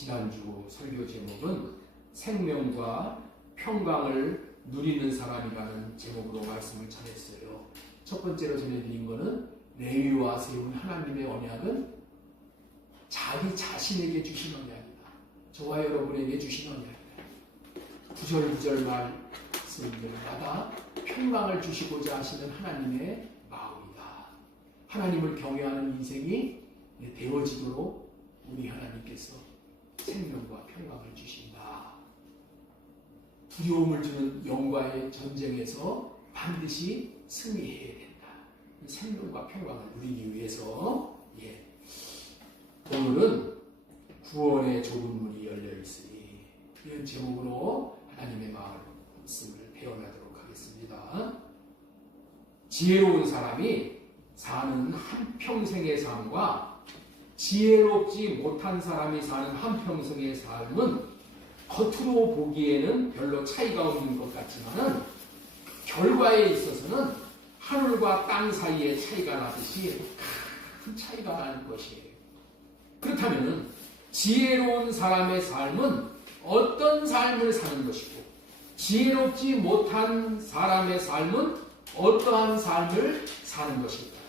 지난주 설교 제목은 생명과 평강을 누리는 사람이라는 제목으로 말씀을 전했어요. 첫 번째로 전해드린 것은 레위와 세운 하나님의 언약은 자기 자신에게 주신 언약이다. 저와 여러분에게 주신 언약이다. 구절구절 말씀들마다 평강을 주시고자 하시는 하나님의 마음이다. 하나님을 경외하는 인생이 되어지도록 우리 하나님께서 생명과 평강을 주신다. 두려움을 주는 영과의 전쟁에서 반드시 승리해야 된다. 이 생명과 평강을 누리기 위해서 오늘은 구원의 좁은 문이 열려 있으니 이런 제목으로 하나님의 말씀을 배워나도록 하겠습니다. 지혜로운 사람이 사는 한평생의 삶과 지혜롭지 못한 사람이 사는 한평생의 삶은 겉으로 보기에는 별로 차이가 없는 것 같지만 결과에 있어서는 하늘과 땅 사이의 차이가 나듯이 큰 차이가 나는 것이에요. 그렇다면 지혜로운 사람의 삶은 어떤 삶을 사는 것이고 지혜롭지 못한 사람의 삶은 어떠한 삶을 사는 것일까요?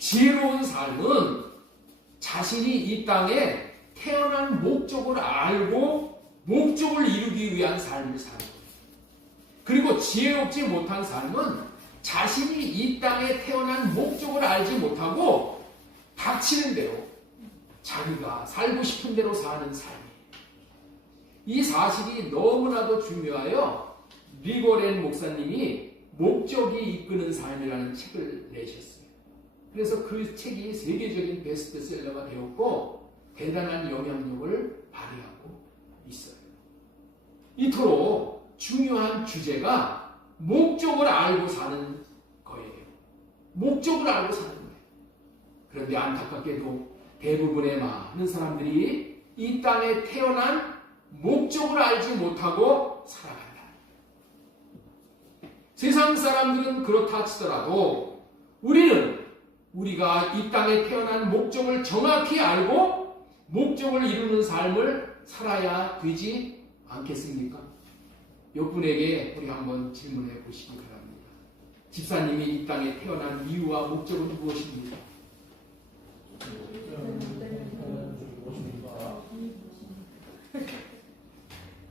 지혜로운 삶은 자신이 이 땅에 태어난 목적을 알고 목적을 이루기 위한 삶을 사는 거예요. 그리고 지혜롭지 못한 삶은 자신이 이 땅에 태어난 목적을 알지 못하고 닥치는 대로 자기가 살고 싶은 대로 사는 삶이에요. 이 사실이 너무나도 중요하여 리버렌 목사님이 목적이 이끄는 삶이라는 책을 내셨어요. 그래서 그 책이 세계적인 베스트셀러가 되었고 대단한 영향력을 발휘하고 있어요. 이토록 중요한 주제가 목적을 알고 사는 거예요. 목적을 알고 사는 거예요. 그런데 안타깝게도 대부분의 많은 사람들이 이 땅에 태어난 목적을 알지 못하고 살아간다. 세상 사람들은 그렇다 치더라도 우리가 이 땅에 태어난 목적을 정확히 알고 목적을 이루는 삶을 살아야 되지 않겠습니까? 옆분에게 우리 한번 질문해 보시기 바랍니다. 집사님이 이 땅에 태어난 이유와 목적은 무엇입니까?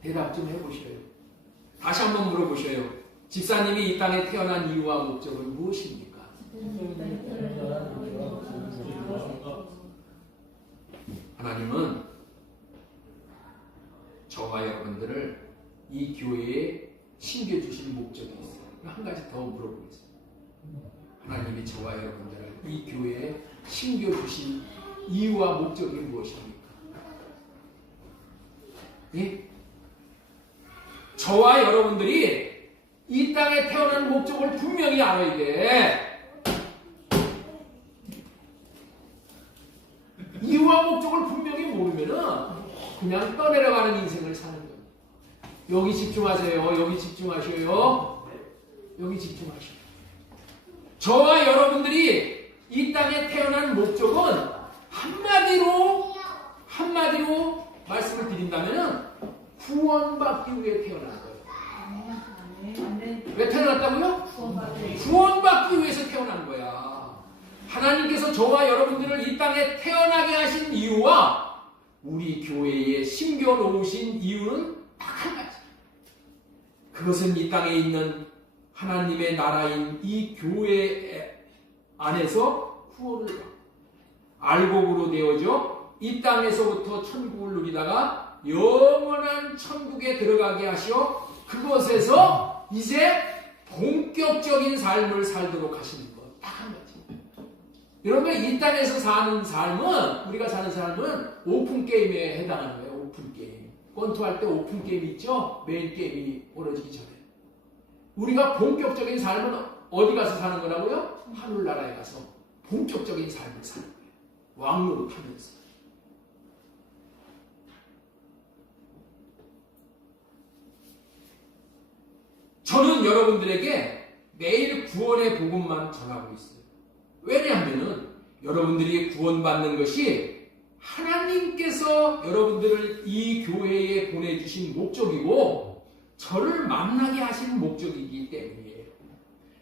대답 좀 해보셔요. 다시 한번 물어보셔요. 집사님이 이 땅에 태어난 이유와 목적은 무엇입니까? 하나님은 저와 여러분들을 이 교회에 심겨주신 목적이 있어요. 한 가지 더 물어보겠습니다. 하나님이 저와 여러분들을 이 교회에 심겨주신 이유와 목적이 무엇입니까? 예? 저와 여러분들이 이 땅에 태어난 목적을 분명히 알아야 돼. 이유와 목적을 분명히 모르면은 그냥 떠내려가는 인생을 사는 거예요. 여기 집중하세요. 여기 집중하셔요. 여기 집중하셔요. 저와 여러분들이 이 땅에 태어난 목적은 한마디로 말씀을 드린다면은 구원받기 위해 태어난 거예요. 왜 태어났다고요? 구원받기 위해서 태어난 거야. 하나님께서 저와 여러분들을 이 땅에 태어나게 하신 이유와 우리 교회에 심겨놓으신 이유는 딱 한 가지. 그것은 이 땅에 있는 하나님의 나라인 이 교회 안에서 구원을 받고 알곡으로 되어져 이 땅에서부터 천국을 누리다가 영원한 천국에 들어가게 하시어 그곳에서 이제 본격적인 삶을 살도록 하시는 것. 딱 한 가지. 여러분, 이 땅에서 사는 삶은, 우리가 사는 삶은 오픈게임에 해당하는 거예요. 오픈게임. 권투할 때 오픈게임 있죠? 메인 게임이 벌어지기 전에. 우리가 본격적인 삶은 어디 가서 사는 거라고요? 하늘나라에 가서 본격적인 삶을 사는 거예요. 왕노릇하면서. 저는 여러분들에게 매일 구원의 복음만 전하고 있어요. 왜냐하면 여러분들이 구원받는 것이 하나님께서 여러분들을 이 교회에 보내주신 목적이고 저를 만나게 하신 목적이기 때문이에요.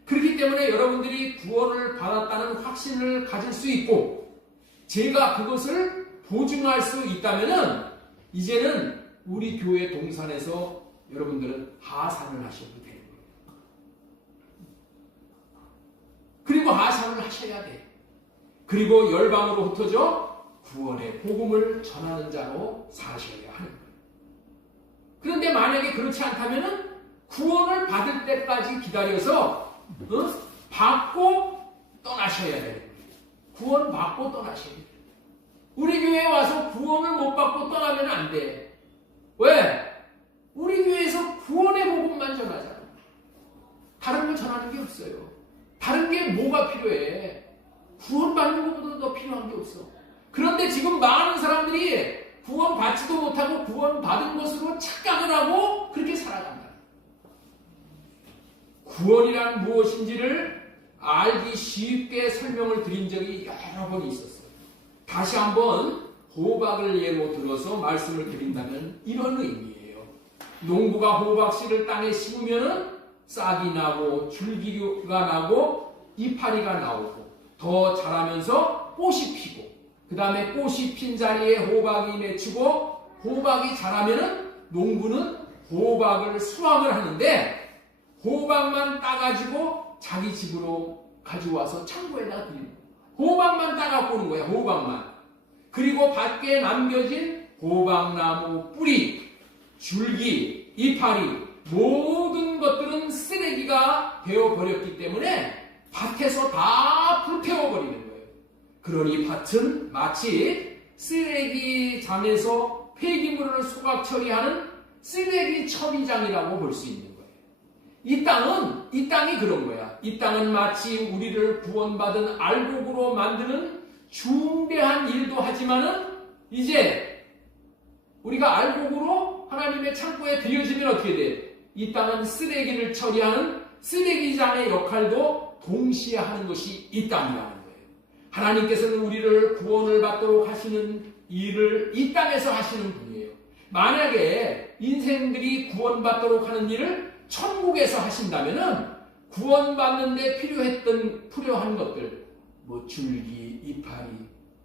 그렇기 때문에 여러분들이 구원을 받았다는 확신을 가질 수 있고 제가 그것을 보증할 수 있다면 이제는 우리 교회 동산에서 여러분들은 하산을 하셔도 되는 거예요. 그리고 하산을 하셔야 돼. 그리고 열방으로 흩어져 구원의 복음을 전하는 자로 사셔야 하는 거예요. 그런데 만약에 그렇지 않다면 구원을 받을 때까지 기다려서 받고 떠나셔야 돼요. 구원 받고 떠나셔야 돼요. 우리 교회에 와서 구원을 못 받고 떠나면 안 돼. 왜? 우리 교회에서 구원의 복음만 전하잖아. 다른 걸 전하는 게 없어요. 다른 게 뭐가 필요해? 구원받는 것보다 더 필요한 게 없어. 그런데 지금 많은 사람들이 구원 받지도 못하고 구원 받은 것으로 착각을 하고 그렇게 살아간다. 구원이란 무엇인지를 알기 쉽게 설명을 드린 적이 여러 번 있었어요. 다시 한번 호박을 예로 들어서 말씀을 드린다면 이런 의미예요. 농부가 호박씨를 땅에 심으면 싹이 나고 줄기가 나고 이파리가 나오고 더 자라면서 꽃이 피고 그 다음에 꽃이 핀 자리에 호박이 맺히고 호박이 자라면은 농부는 호박을 수확을 하는데 호박만 따가지고 자기 집으로 가져와서 창고에다 드리는 거예요. 호박만 따갖고 오는 거야. 호박만. 그리고 밖에 남겨진 호박나무 뿌리, 줄기, 이파리 모든 것들은 쓰레기가 되어버렸기 때문에 밭에서 다 불태워버리는 거예요. 그러니 밭은 마치 쓰레기장에서 폐기물을 소각 처리하는 쓰레기 처리장이라고 볼 수 있는 거예요. 이 땅이 그런 거야. 이 땅은 마치 우리를 구원받은 알곡으로 만드는 중대한 일도 하지만은 이제 우리가 알곡으로 하나님의 창고에 들여지면 어떻게 돼? 이 땅은 쓰레기를 처리하는 쓰레기장의 역할도 동시에 하는 것이 이 땅이라는 거예요. 하나님께서는 우리를 구원을 받도록 하시는 일을 이 땅에서 하시는 분이에요. 만약에 인생들이 구원받도록 하는 일을 천국에서 하신다면은 구원받는데 필요한 것들, 뭐 줄기, 이파리,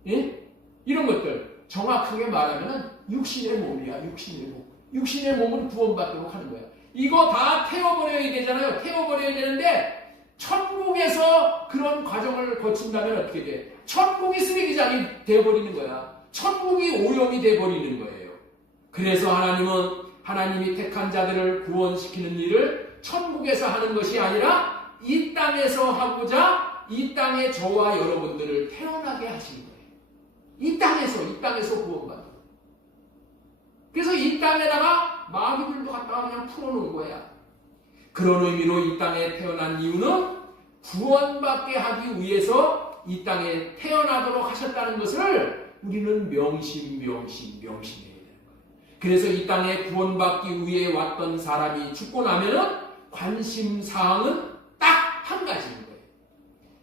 예? 이런 것들 정확하게 말하면 육신의 몸이야. 육신의 몸. 육신의 몸은 구원받도록 하는 거야. 이거 다 태워버려야 되잖아요. 태워버려야 되는데 천국에서 그런 과정을 거친다면 어떻게 돼? 천국이 쓰레기장이 돼버리는 거야. 천국이 오염이 돼버리는 거예요. 그래서 하나님은 하나님이 택한 자들을 구원시키는 일을 천국에서 하는 것이 아니라 이 땅에서 하고자 이 땅에 저와 여러분들을 태어나게 하시는 거예요. 이 땅에서 구원받는. 그래서 이 땅에다가 마귀들도 갖다가 그냥 풀어놓은 거야. 그런 의미로 이 땅에 태어난 이유는 구원받게 하기 위해서 이 땅에 태어나도록 하셨다는 것을 우리는 명심해야 되는 거예요. 그래서 이 땅에 구원받기 위해 왔던 사람이 죽고 나면은 관심사항은 딱 한 가지인 거예요.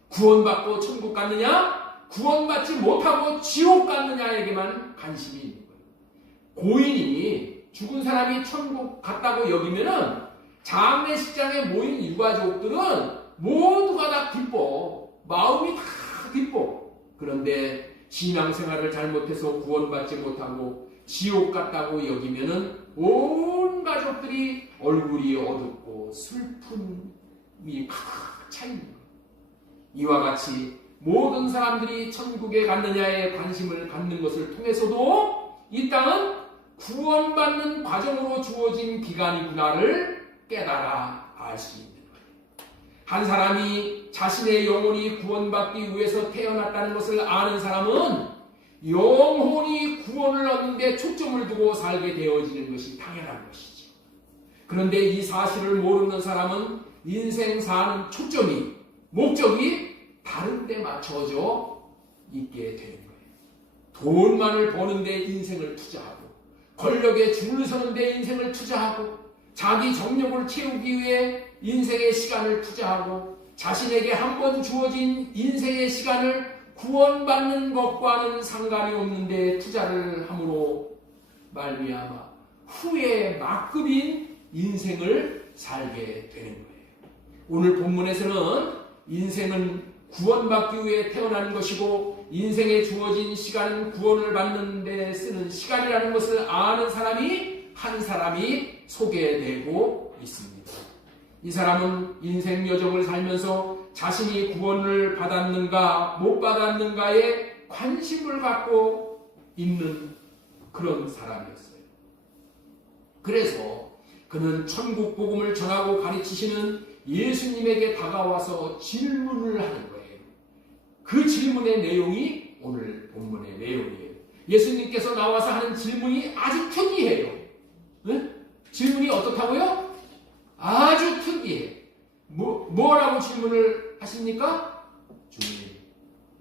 구원받고 천국 갔느냐, 구원받지 못하고 지옥 갔느냐에게만 관심이 있는 거예요. 고인이 죽은 사람이 천국 갔다고 여기면은 장례식장에 모인 유가족들은 모두가 다 기뻐. 마음이 다 기뻐. 그런데 신앙생활을 잘못해서 구원받지 못하고 지옥 갔다고 여기면은 온 가족들이 얼굴이 어둡고 슬픔이 가득 차 있는 거예요. 이와 같이 모든 사람들이 천국에 갔느냐에 관심을 갖는 것을 통해서도 이 땅은 구원받는 과정으로 주어진 기간이구나를 깨달아 알 수 있는 거예요. 한 사람이 자신의 영혼이 구원받기 위해서 태어났다는 것을 아는 사람은 영혼이 구원을 얻는 데 초점을 두고 살게 되어지는 것이 당연한 것이죠. 그런데 이 사실을 모르는 사람은 인생 사는 목적이 다른 데 맞춰져 있게 되는 거예요. 돈만을 버는 데 인생을 투자하고 권력에 줄을 서는 데 인생을 투자하고 자기 정력을 채우기 위해 인생의 시간을 투자하고 자신에게 한 번 주어진 인생의 시간을 구원받는 것과는 상관이 없는데 투자를 함으로 말미암아 후에 막급인 인생을 살게 되는 거예요. 오늘 본문에서는 인생은 구원받기 위해 태어나는 것이고 인생에 주어진 시간은 구원을 받는 데 쓰는 시간이라는 것을 아는 사람이 한 사람이 소개되고 있습니다. 이 사람은 인생 여정을 살면서 자신이 구원을 받았는가 못 받았는가에 관심을 갖고 있는 그런 사람이었어요. 그래서 그는 천국 복음을 전하고 가르치시는 예수님에게 다가와서 질문을 하는 거예요. 그 질문의 내용이 오늘 본문의 내용이에요. 예수님께서 나와서 하는 질문이 아주 특이해요. 네? 질문이 어떻다고요? 아주 특이해. 뭐라고 질문을 하십니까? 주님,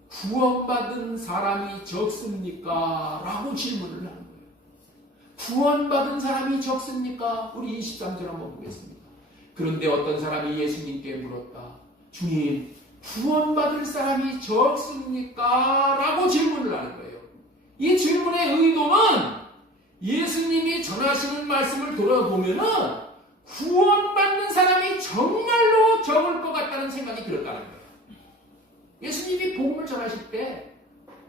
구원받은 사람이 적습니까? 라고 질문을 하는 거예요. 구원받은 사람이 적습니까? 우리 23절 한번 보겠습니다. 그런데 어떤 사람이 예수님께 물었다. 주님, 구원받을 사람이 적습니까? 라고 질문을 하는 거예요. 이 질문의 의도는 예수님이 전하시는 말씀을 돌아보면은 구원받는 사람이 정말로 적을 것 같다는 생각이 들었다는 거예요. 예수님이 복음을 전하실 때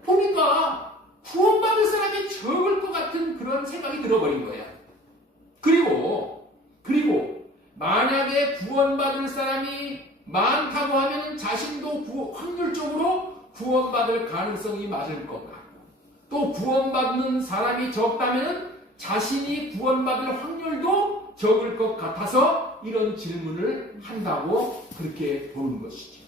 보니까 구원받을 사람이 적을 것 같은 그런 생각이 들어버린 거예요. 그리고 만약에 구원받을 사람이 많다고 하면 자신도 확률적으로 구원받을 가능성이 많을 것 같고 또 구원받는 사람이 적다면 자신이 구원받을 확률도 적을 것 같아서 이런 질문을 한다고 그렇게 보는 것이죠.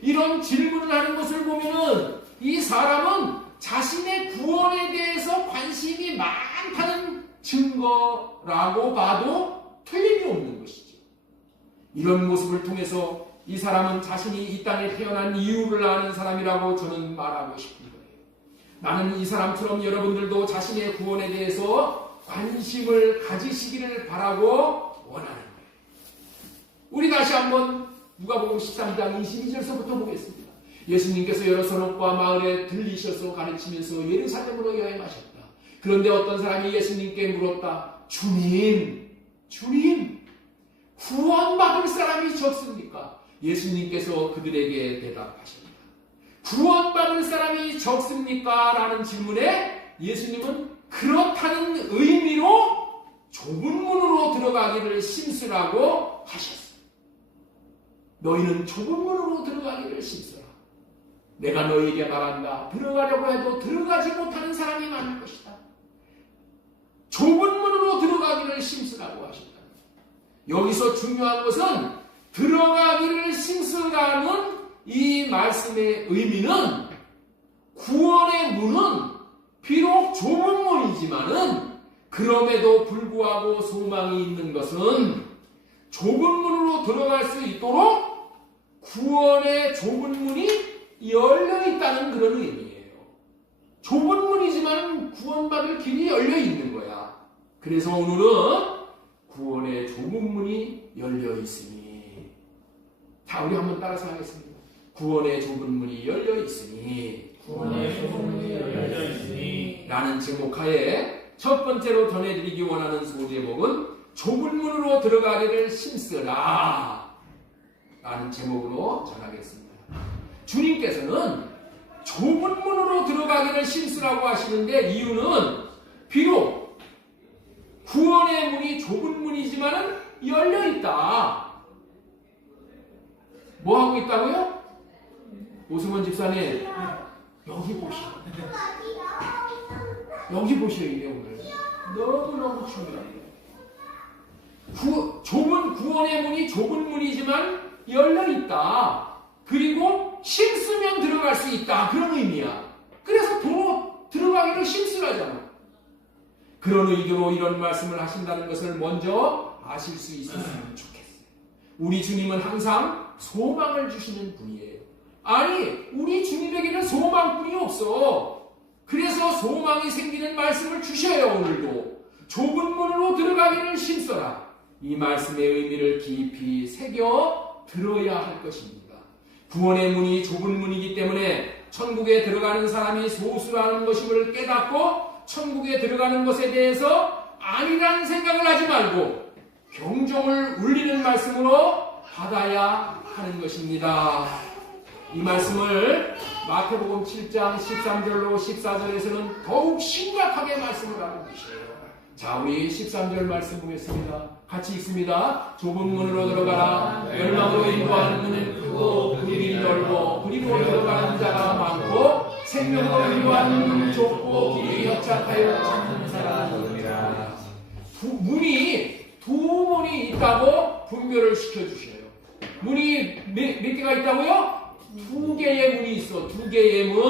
이런 질문을 하는 것을 보면은 이 사람은 자신의 구원에 대해서 관심이 많다는 증거라고 봐도 틀림이 없는 것이죠. 이런 모습을 통해서 이 사람은 자신이 이 땅에 태어난 이유를 아는 사람이라고 저는 말하고 싶은 거예요. 나는 이 사람처럼 여러분들도 자신의 구원에 대해서 관심을 가지시기를 바라고 원하는 거예요. 우리 다시 한번 누가복음 13장 22절서부터 보겠습니다. 예수님께서 여러 선업과 마을에 들리셔서 가르치면서 예루살렘으로 여행하셨다. 그런데 어떤 사람이 예수님께 물었다. 주님, 구원받을 사람이 적습니까? 예수님께서 그들에게 대답하십니다. 구원받을 사람이 적습니까? 라는 질문에 예수님은 그렇다는 의미로 좁은 문으로 들어가기를 심쓰라고 하셨어요. 너희는 좁은 문으로 들어가기를 심쓰라. 내가 너희에게 말한다. 들어가려고 해도 들어가지 못하는 사람이 많을 것이다. 좁은 문으로 들어가기를 심쓰라고 하셨다. 여기서 중요한 것은 들어가기를 심쓰라는 이 말씀의 의미는 구원의 문은 비록 좁은 문이지만은 그럼에도 불구하고 소망이 있는 것은 좁은 문으로 들어갈 수 있도록 구원의 좁은 문이 열려 있다는 그런 의미예요. 좁은 문이지만 구원받을 길이 열려 있는 거야. 그래서 오늘은 구원의 좁은 문이 열려 있으니, 자, 우리 한번 따라서 하겠습니다. 구원의 좁은 문이 열려 있으니, 구원의 좁은 문이 열려 있으니 라는 제목하에 첫 번째로 전해드리기 원하는 소제목은 좁은 문으로 들어가기를 심쓰라 라는 제목으로 전하겠습니다. 주님께서는 좁은 문으로 들어가기를 심쓰라고 하시는데 이유는 비록 구원의 문이 좁은 문이지만은 열려 있다. 뭐 하고 있다고요? 오승원 집사님, 여기 보시오. 여기 보시오, 이게 오늘. 너무너무 중요해요. 좁은 구원의 문이 좁은 문이지만 열려 있다. 그리고 심쓰면 들어갈 수 있다. 그런 의미야. 그래서 도로 들어가기를 심쓰라잖아. 그런 의도로 이런 말씀을 하신다는 것을 먼저 아실 수 있었으면 좋겠어요. 우리 주님은 항상 소망을 주시는 분이에요. 아니, 우리 주님에게는 소망뿐이 없어. 그래서 소망이 생기는 말씀을 주셔요. 오늘도 좁은 문으로 들어가기를 심써라. 이 말씀의 의미를 깊이 새겨 들어야 할 것입니다. 구원의 문이 좁은 문이기 때문에 천국에 들어가는 사람이 소수라는 것임을 깨닫고 천국에 들어가는 것에 대해서 아니라는 생각을 하지 말고 경종을 울리는 말씀으로 받아야 하는 것입니다. 이 말씀을 마태복음 7장 13절로 14절에서는 더욱 심각하게 말씀을 하고 계시네요. 자, 우리 13절 말씀 보겠습니다. 같이 읽습니다. 좁은 문으로 들어가라. 멸망으로 인도하는 문은 크고 그 길이 넓고 그리로 들어가는 자가 많고 생명으로 인도하는 문은 좁고 길이 협착하여 찾는 사람은 없느니라. 문이 두 문이 있다고 분별을 시켜주셔요. 문이 몇 개가 있다고요? 두 개의 문이 있어. 두 개의 문.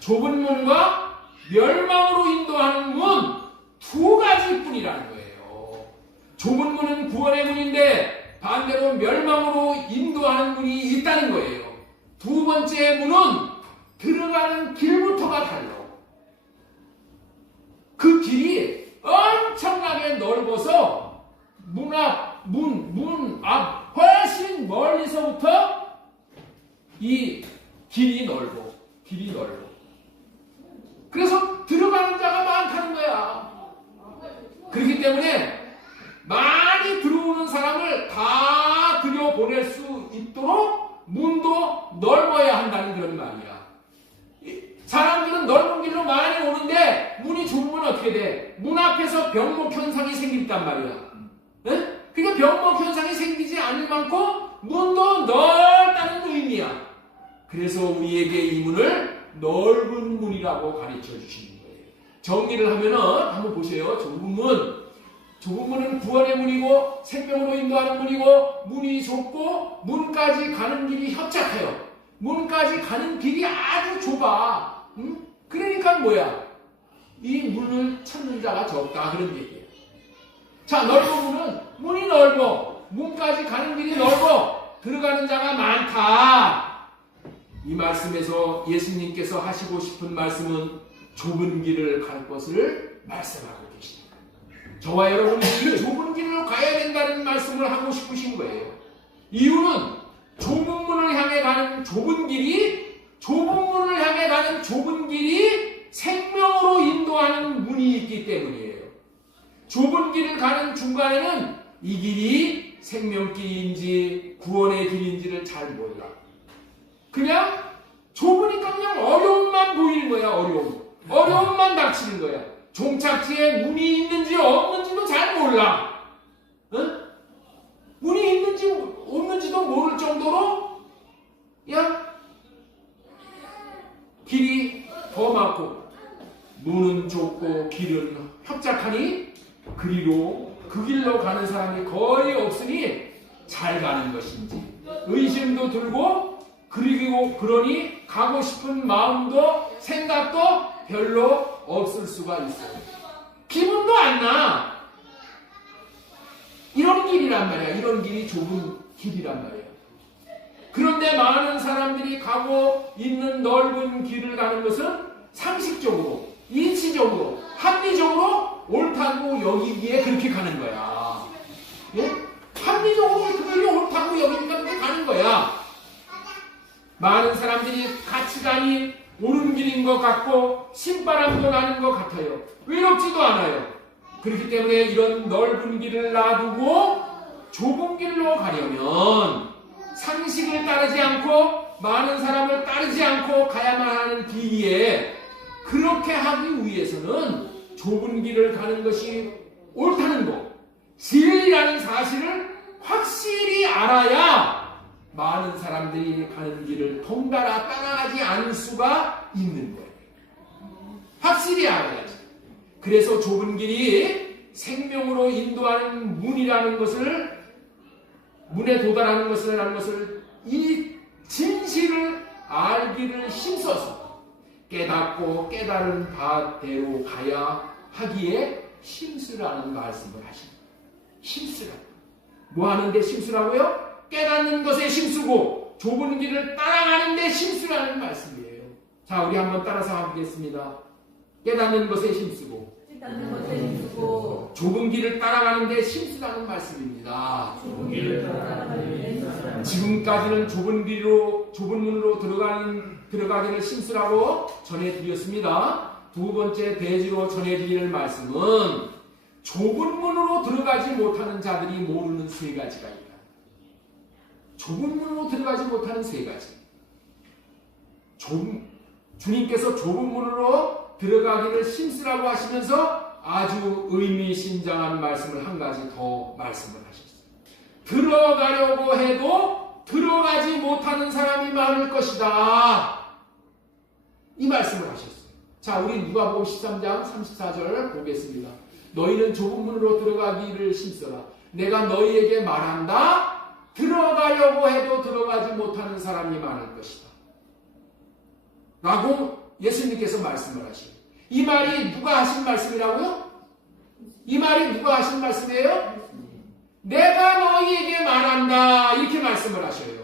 좁은 문과 멸망으로 인도하는 문. 두 가지뿐이라는 거예요. 좁은 문은 구원의 문인데 반대로 멸망으로 인도하는 문이 있다는 거예요. 두 번째 문은 들어가는 길부터가 달라. 그 길이 엄청나게 넓어서 문 앞 훨씬 멀리서부터 이 길이 넓어. 그래서 들어가는 자가 많다는 거야. 그렇기 때문에 많이 들어오는 사람을 다 들여보낼 수 있도록 문도 넓어야 한다는 그런 말이야. 사람들은 넓은 길로 많이 오는데 문이 좁으면 어떻게 돼? 문 앞에서 병목 현상이 생긴단 말이야. 네? 그러니까 병목 현상이 생기지 않을 만큼 문도 넓다는 의미야. 그래서 우리에게 이 문을 넓은 문이라고 가르쳐 주시는 거예요. 정리를 하면은 한번 보세요. 좁은 문은 구원의 문이고 생명으로 인도하는 문이고 문이 좁고 문까지 가는 길이 협착해요. 문까지 가는 길이 아주 좁아. 응? 그러니까 뭐야? 이 문을 찾는 자가 적다 그런 얘기예요. 자, 넓은 문은 문이 넓어. 문까지 가는 길이 넓어. 들어가는 자가 많다. 이 말씀에서 예수님께서 하시고 싶은 말씀은 좁은 길을 갈 것을 말씀하고 계십니다. 저와 여러분이 이 좁은 길로 가야 된다는 말씀을 하고 싶으신 거예요. 이유는 좁은 문을 향해 가는 좁은 길이 생명으로 인도하는 문이 있기 때문이에요. 좁은 길을 가는 중간에는 이 길이 생명길인지 구원의 길인지를 잘 몰라. 그냥 좁으니까 그냥 어려움만 보이는 거야. 어려움만 닥치는 거야. 종착지에 문이 있는지 없는지도 잘 몰라. 응? 문이 있는지 없는지도 모를 정도로 그냥 길이 험하고 문은 좁고 길은 협착하니 그 길로 가는 사람이 거의 없으니 잘 가는 것인지 의심도 들고 그러니 가고 싶은 마음도 생각도 별로 없을 수가 있어요. 기분도 안 나. 이런 길이란 말이야. 이런 길이 좁은 길이란 말이야. 그런데 많은 사람들이 가고 있는 넓은 길을 가는 것은 상식적으로, 이치적으로, 합리적으로 옳다고 여기기에 그렇게 가는 거야. 예? 합리적으로 그들이 옳다고 여기니까 그렇게 가는 거야. 많은 사람들이 가치관이 옳은 길인 것 같고 신바람도 나는 것 같아요. 외롭지도 않아요. 그렇기 때문에 이런 넓은 길을 놔두고 좁은 길로 가려면 상식을 따르지 않고 많은 사람을 따르지 않고 가야만 하는 길이에 그렇게 하기 위해서는 좁은 길을 가는 것이 옳다는 것, 진리라는 사실을 확실히 알아야 많은 사람들이 가는 길을 덩달아 따라가지 않을 수가 있는 거예요. 확실히 알아야지. 그래서 좁은 길이 생명으로 인도하는 문이라는 것을, 문에 도달하는 것을 이 진실을 알기를 힘써서 깨닫고 깨달은 바대로 가야 하기에 힘쓰라는 말씀을 하십니다. 힘쓰라. 뭐 하는데 힘쓰라고요? 깨닫는 것에 힘쓰고 좁은 길을 따라가는 데 힘쓰라는 말씀이에요. 자, 우리 한번 따라서 하겠습니다. 깨닫는 것에 힘쓰고 닿는 것에 힘쓰고 좁은 길을 따라가는데 심쓰라는 말씀입니다. 좁은 길을 따라가는 지금까지는 좁은 문으로 들어가기를 심쓰라고 전해드렸습니다. 두 번째 대지로 전해드릴 말씀은 좁은 문으로 들어가지 못하는 자들이 모르는 세 가지가 있다. 좁은 문으로 들어가지 못하는 세 가지. 주님께서 좁은 문으로 들어가기를 심쓰라고 하시면서 아주 의미심장한 말씀을 한 가지 더 말씀을 하셨어요. 들어가려고 해도 들어가지 못하는 사람이 많을 것이다. 이 말씀을 하셨어요. 자, 우리 누가복음 13장 34절 보겠습니다. 너희는 좁은 문으로 들어가기를 심쓰라. 내가 너희에게 말한다. 들어가려고 해도 들어가지 못하는 사람이 많을 것이다. 라고 예수님께서 말씀을 하시고, 이 말이 누가 하신 말씀이라고요? 이 말이 누가 하신 말씀이에요? 내가 너희에게 말한다. 이렇게 말씀을 하셔요.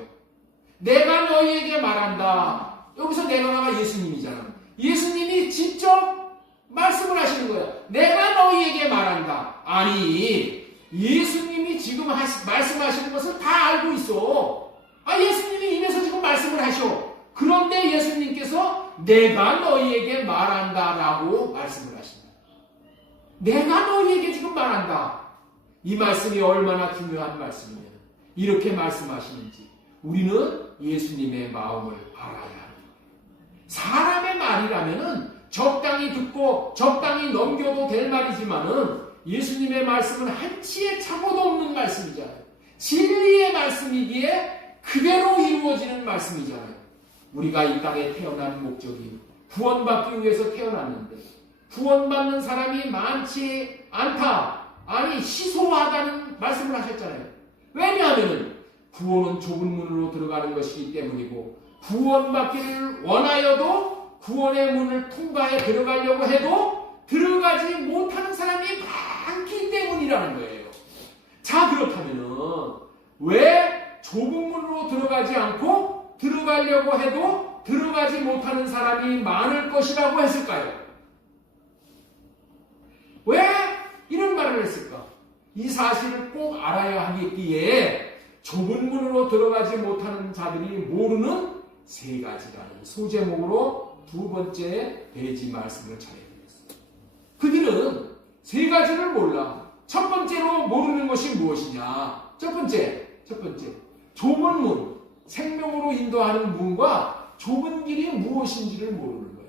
내가 너희에게 말한다. 여기서 내가가 예수님이잖아. 예수님이 직접 말씀을 하시는 거예요. 내가 너희에게 말한다. 아니, 예수님이 지금 말씀하시는 것을 다 알고 있어. 예수님이 입에서 지금 말씀을 하셔. 그런데 예수님께서 내가 너희에게 말한다라고 말씀을 하십니다. 내가 너희에게 지금 말한다. 이 말씀이 얼마나 중요한 말씀이냐. 이렇게 말씀하시는지 우리는 예수님의 마음을 알아야 합니다. 사람의 말이라면은 적당히 듣고 적당히 넘겨도 될 말이지만은 예수님의 말씀은 한치의 착오도 없는 말씀이잖아요. 진리의 말씀이기에 그대로 이루어지는 말씀이잖아요. 우리가 이 땅에 태어난 목적이 구원받기 위해서 태어났는데 구원받는 사람이 많지 않다. 아니 시소하다는 말씀을 하셨잖아요. 왜냐하면 구원은 좁은 문으로 들어가는 것이기 때문이고 구원받기를 원하여도 구원의 문을 통과해 들어가려고 해도 들어가지 못하는 사람이 많기 때문이라는 거예요. 자, 그렇다면 왜 좁은 문으로 들어가지 않고 들어가려고 해도 들어가지 못하는 사람이 많을 것이라고 했을까요? 왜 이런 말을 했을까? 이 사실을 꼭 알아야 하겠기에 좁은 문으로 들어가지 못하는 자들이 모르는 세 가지라는 소제목으로 두 번째 대지 말씀을 전해드렸습니다. 그들은 세 가지를 몰라. 첫 번째로 모르는 것이 무엇이냐? 첫 번째 좁은 문, 생명으로 인도하는 문과 좁은 길이 무엇인지를 모르는 거예요.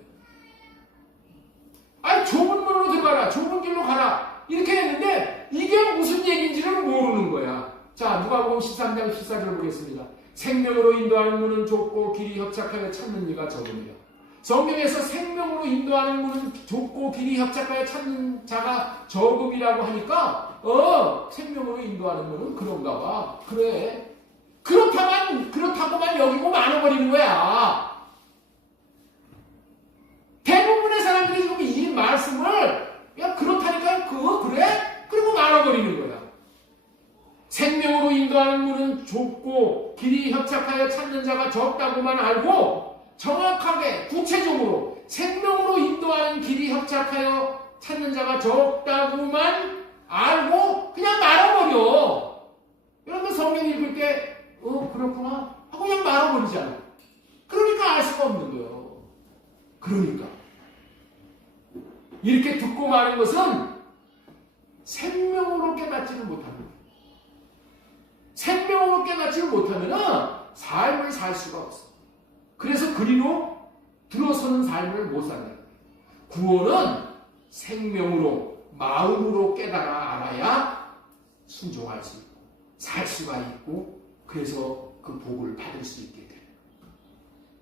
좁은 문으로 들어가라, 좁은 길로 가라 이렇게 했는데 이게 무슨 얘기인지를 모르는 거야. 자, 누가복음 13장 14절 보겠습니다. 생명으로 인도하는 문은 좁고 길이 협착하여 찾는 이가 적으니라. 성경에서 생명으로 인도하는 문은 좁고 길이 협착하여 찾는 자가 적음이라고 하니까 생명으로 인도하는 문은 그런가 봐. 그래. 그렇다고만 여기고 많아버리는 거야. 대부분의 사람들이 지금 이 말씀을 야 그렇다니까 그래? 그리고 말아버리는 거야. 생명으로 인도하는 문은 좁고 길이 협착하여 찾는 자가 적다고만 알고 정확하게 구체적으로 생명으로 인도하는 길이 협착하여 찾는 자가 적다고만 알고 그냥 말아버려. 여러분 성경 읽을 때 그렇구나 하고 그냥 말아버리잖아. 그러니까 알 수가 없는 거예요. 그러니까 이렇게 듣고 마는 것은 생명으로 깨닫지를 못합니다. 생명으로 깨닫지를 못하면 삶을 살 수가 없어. 그래서 그리로 들어서는 삶을 못 산다. 구원은 생명으로 마음으로 깨달아 알아야 순종할 수 있고 살 수가 있고 그래서 그 복을 받을 수 있게 돼요.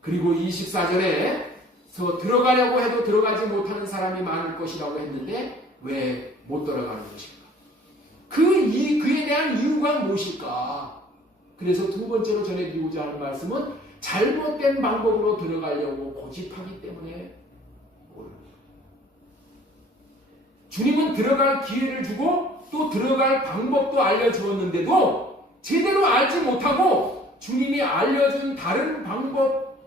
그리고 24절에서 들어가려고 해도 들어가지 못하는 사람이 많을 것이라고 했는데 왜 못 들어가는 것일까? 그에 대한 이유가 무엇일까? 그래서 두 번째로 전해드리고자 하는 말씀은 잘못된 방법으로 들어가려고 고집하기 때문에 모릅니다. 주님은 들어갈 기회를 주고 또 들어갈 방법도 알려주었는데도 제대로 알지 못하고 주님이 알려준 다른 방법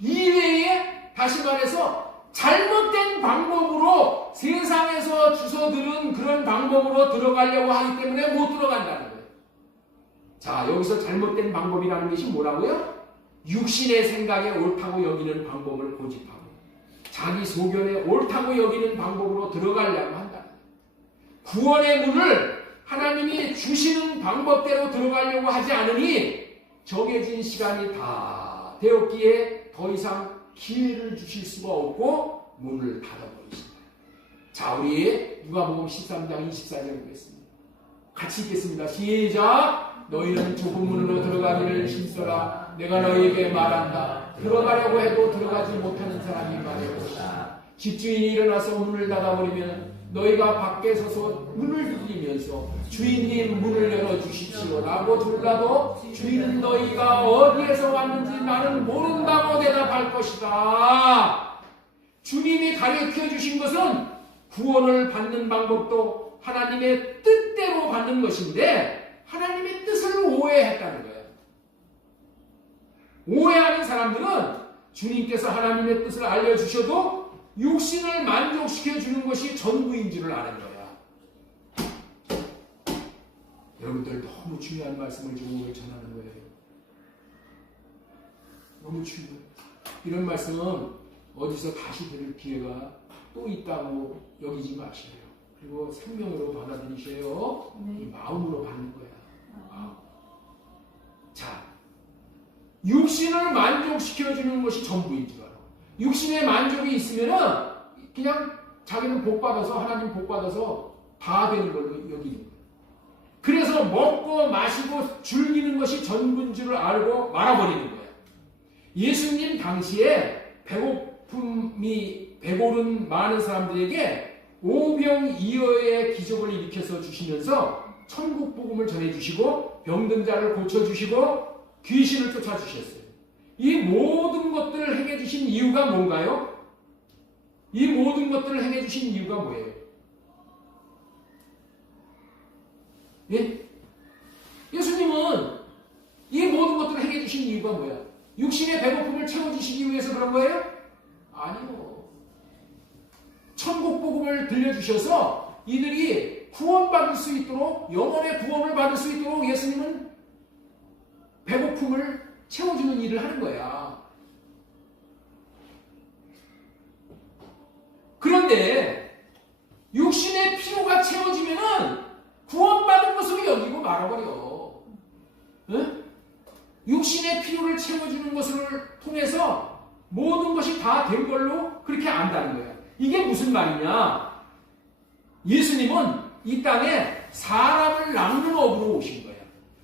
이외에 다시 말해서 잘못된 방법으로 세상에서 주워들은 그런 방법으로 들어가려고 하기 때문에 못 들어간다는 거예요. 자, 여기서 잘못된 방법이라는 것이 뭐라고요? 육신의 생각에 옳다고 여기는 방법을 고집하고 자기 소견에 옳다고 여기는 방법으로 들어가려고 한다. 구원의 문을 하나님이 주시는 방법대로 들어가려고 하지 않으니 정해진 시간이 다 되었기에 더 이상 기회를 주실 수가 없고 문을 닫아버리신다. 자, 우리 누가복음 13장 24절 보겠습니다. 같이 읽겠습니다. 시작! 너희는 좁은 문으로 들어가기를 힘써라. 내가 너희에게 말한다. 들어가려고 해도 들어가지 못하는 사람이 많을 것이다. 집주인이 일어나서 문을 닫아버리면 너희가 밖에 서서 문을 두드리면서 주인님 문을 열어주십시오 라고 불러도 주인은 너희가 어디에서 왔는지 나는 모른다고 대답할 것이다. 주님이 가르쳐 주신 것은 구원을 받는 방법도 하나님의 뜻대로 받는 것인데 하나님의 뜻을 오해했다는 거예요. 오해하는 사람들은 주님께서 하나님의 뜻을 알려주셔도 육신을 만족시켜 주는 것이 전부인 줄을 아는 거야. 여러분들 너무 중요한 말씀을 지금 오늘 전하는 거예요. 너무 중요해요. 이런 말씀은 어디서 다시 들을 기회가 또 있다고 여기지 마세요. 그리고 생명으로 받아들이셔요. 이 마음으로 받는 거야. 마음. 자, 육신을 만족시켜주는 것이 전부인 줄 알아. 육신의 만족이 있으면은 그냥 자기는 복받아서 하나님 복받아서 다 되는 걸로 여기는 거예요. 그래서 먹고 마시고 즐기는 것이 전부인 줄 알고 말아버리는 거예요. 예수님 당시에 배고른 많은 사람들에게 오병이어의 기적을 일으켜서 주시면서 천국 복음을 전해주시고 병든 자를 고쳐주시고 귀신을 쫓아주셨어요. 이 모든 것들을 행해 주신 이유가 뭔가요? 이 모든 것들을 행해 주신 이유가 뭐예요? 예? 예수님은 이 모든 것들을 행해 주신 이유가 뭐야? 육신의 배고픔을 채워주시기 위해서 그런 거예요? 아니요. 천국 복음을 들려주셔서 이들이 구원받을 수 있도록 영혼의 구원을 받을 수 있도록 예수님은 배고픔을 채워주는 일을 하는 거야. 그런데 육신의 피로가 채워지면은 구원받은 것으로 여기고 말아버려. 응? 육신의 피로를 채워주는 것을 통해서 모든 것이 다 된 걸로 그렇게 안다는 거야. 이게 무슨 말이냐? 예수님은 이 땅에 사람을 낳는 업으로 오신 거야.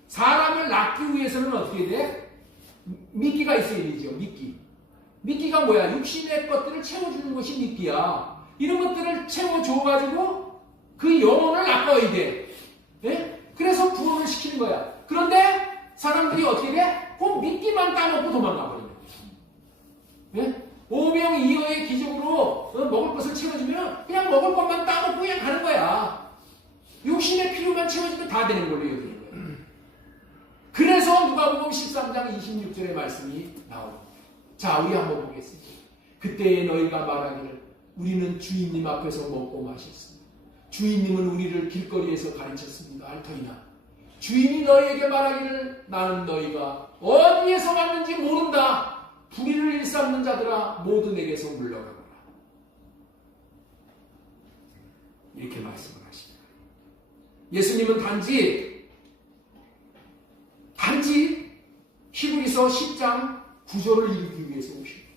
사람을 낳기 위해서는 어떻게 돼? 미끼가 있어야 되죠. 미끼가 뭐야? 육신의 것들을 채워주는 것이 미끼야. 이런 것들을 채워줘가지고 그 영혼을 낚아야 돼. 네? 그래서 구원을 시키는 거야. 그런데 사람들이 어떻게 돼? 그 미끼만 따먹고 도망가버리는 거야. 네? 오병이어의 기적으로 먹을 것을 채워주면 그냥 먹을 것만 따먹고 그냥 가는 거야. 육신의 필요만 채워주면 다 되는 걸로 여기는 거야. 그래서 누가복음 13장 26절의 말씀이 나옵니다. 자, 우리 한번 보겠습니다. 그때 너희가 말하기를 우리는 주인님 앞에서 먹고 마셨습니다. 주인님은 우리를 길거리에서 가르쳤습니다. 알터이나 주인이 너희에게 말하기를 나는 너희가 어디에서 왔는지 모른다. 불의를 일삼는 자들아 모두 내게서 물러가거라. 이렇게 말씀을 하십니다. 예수님은 단지 히브리서 10장 9절을 이루기 위해서 오십니다.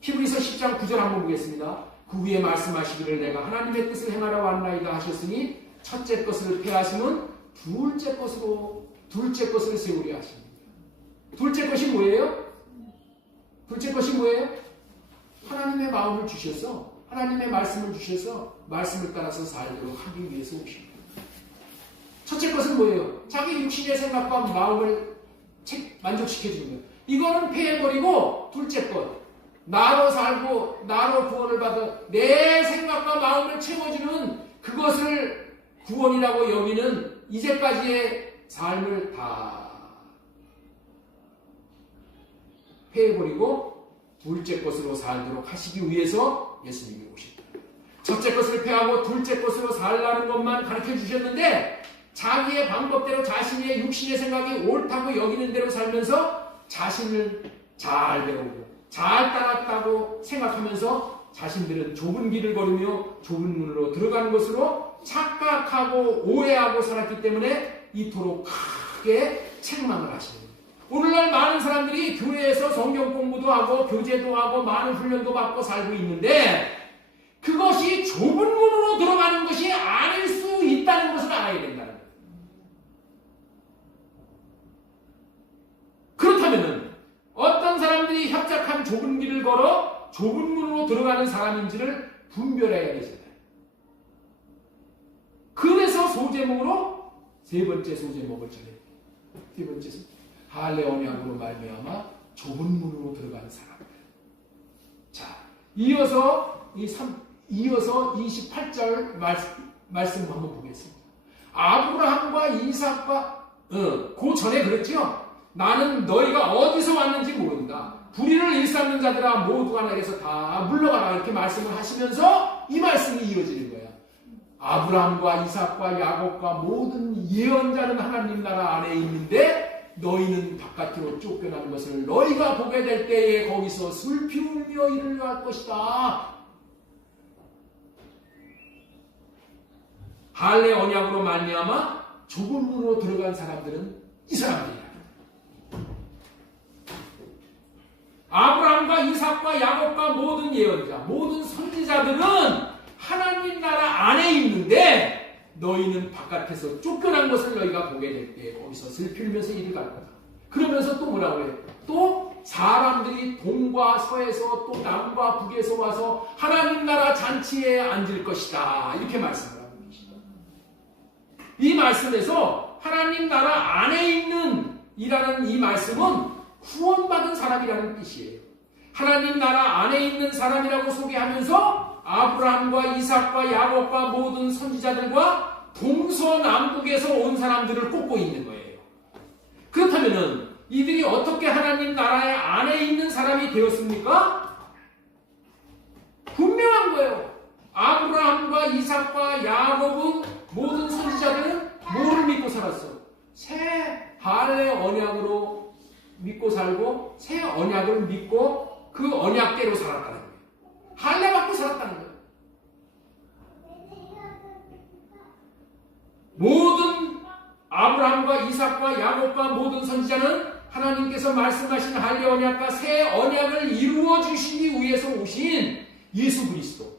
히브리서 10장 9절 한번 보겠습니다. 그 위에 말씀하시기를 내가 하나님의 뜻을 행하러 왔나이다 하셨으니 첫째 것을 폐하시면 둘째 것을 세우려 하십니다. 둘째 것이 뭐예요? 하나님의 마음을 주셔서 하나님의 말씀을 주셔서 말씀을 따라서 살도록 하기 위해서 오십니다. 첫째 것은 뭐예요? 자기 육신의 생각과 마음을 만족시켜주는 거예요. 이거는 폐해버리고 둘째 것, 나로 살고 나로 구원을 받아 내 생각과 마음을 채워주는 그것을 구원이라고 여기는 이제까지의 삶을 다 폐해버리고 둘째 것으로 살도록 하시기 위해서 예수님이 오셨다. 첫째 것을 폐하고 둘째 것으로 살라는 것만 가르쳐 주셨는데 자기의 방법대로 자신의 육신의 생각이 옳다고 여기는 대로 살면서 자신을 잘 배우고 잘 따랐다고 생각하면서 자신들은 좁은 길을 걸으며 좁은 문으로 들어가는 것으로 착각하고 오해하고 살았기 때문에 이토록 크게 책망을 하시는 거예요. 오늘날 많은 사람들이 교회에서 성경 공부도 하고 교제도 하고 많은 훈련도 받고 살고 있는데 그것이 좁은 문으로 들어가는 것이 아닐 수 있다는 것을 알아야 된다는 거예요. 그렇다면 어떤 사람들이 협착한 좁은 길을 걸어 좁은 문으로 들어가는 사람인지를 분별해야 되잖아요. 그래서 소제목으로 세 번째 소제목을 전해요. 세 번째 소제목. 할례 언약으로 말미암아 좁은 문으로 들어가는 사람. 자, 이어서 28절 말씀 한번 보겠습니다. 아브라함과 이삭과 그 전에 그랬죠. 나는 너희가 어디서 왔는지 모른다. 불의를 일삼는 자들아 모두가 나에게서 다 물러가라 이렇게 말씀을 하시면서 이 말씀이 이어지는 거예요. 아브라함과 이삭과 야곱과 모든 예언자는 하나님 나라 안에 있는데 너희는 바깥으로 쫓겨나는 것을 너희가 보게 될 때에 거기서 슬피 울며 이를 할 것이다. 할례 언약으로 말미암아 좁은 문으로 들어간 사람들은 이 사람들이야. 아브라함과 이삭과 야곱과 모든 예언자, 모든 선지자들은 하나님 나라 안에 있는데 너희는 바깥에서 쫓겨난 것을 너희가 보게 될 때 거기서 슬피 울면서 이를 갈 거다. 그러면서 또 뭐라고 해요? 또 사람들이 동과 서에서 또 남과 북에서 와서 하나님 나라 잔치에 앉을 것이다. 이렇게 말씀을 하고 계십니다. 이 말씀에서 하나님 나라 안에 있는 이라는 이 말씀은 구원받은 사람이라는 뜻이에요. 하나님 나라 안에 있는 사람이라고 소개하면서 아브라함과 이삭과 야곱과 모든 선지자들과 동서남북에서 온 사람들을 꼽고 있는 거예요. 그렇다면 이들이 어떻게 하나님 나라의 안에 있는 사람이 되었습니까? 분명한 거예요. 아브라함과 이삭과 야곱은 모든 선지자들은 뭐를 믿고 살았어? 새 할례 언약으로 믿고 살고 새 언약을 믿고 그 언약대로 살았다는 거예요. 할례 받고 살았다는 거예요. 모든 아브라함과 이삭과 야곱과 모든 선지자는 하나님께서 말씀하신 할례 언약과 새 언약을 이루어 주시기 위해서 오신 예수 그리스도,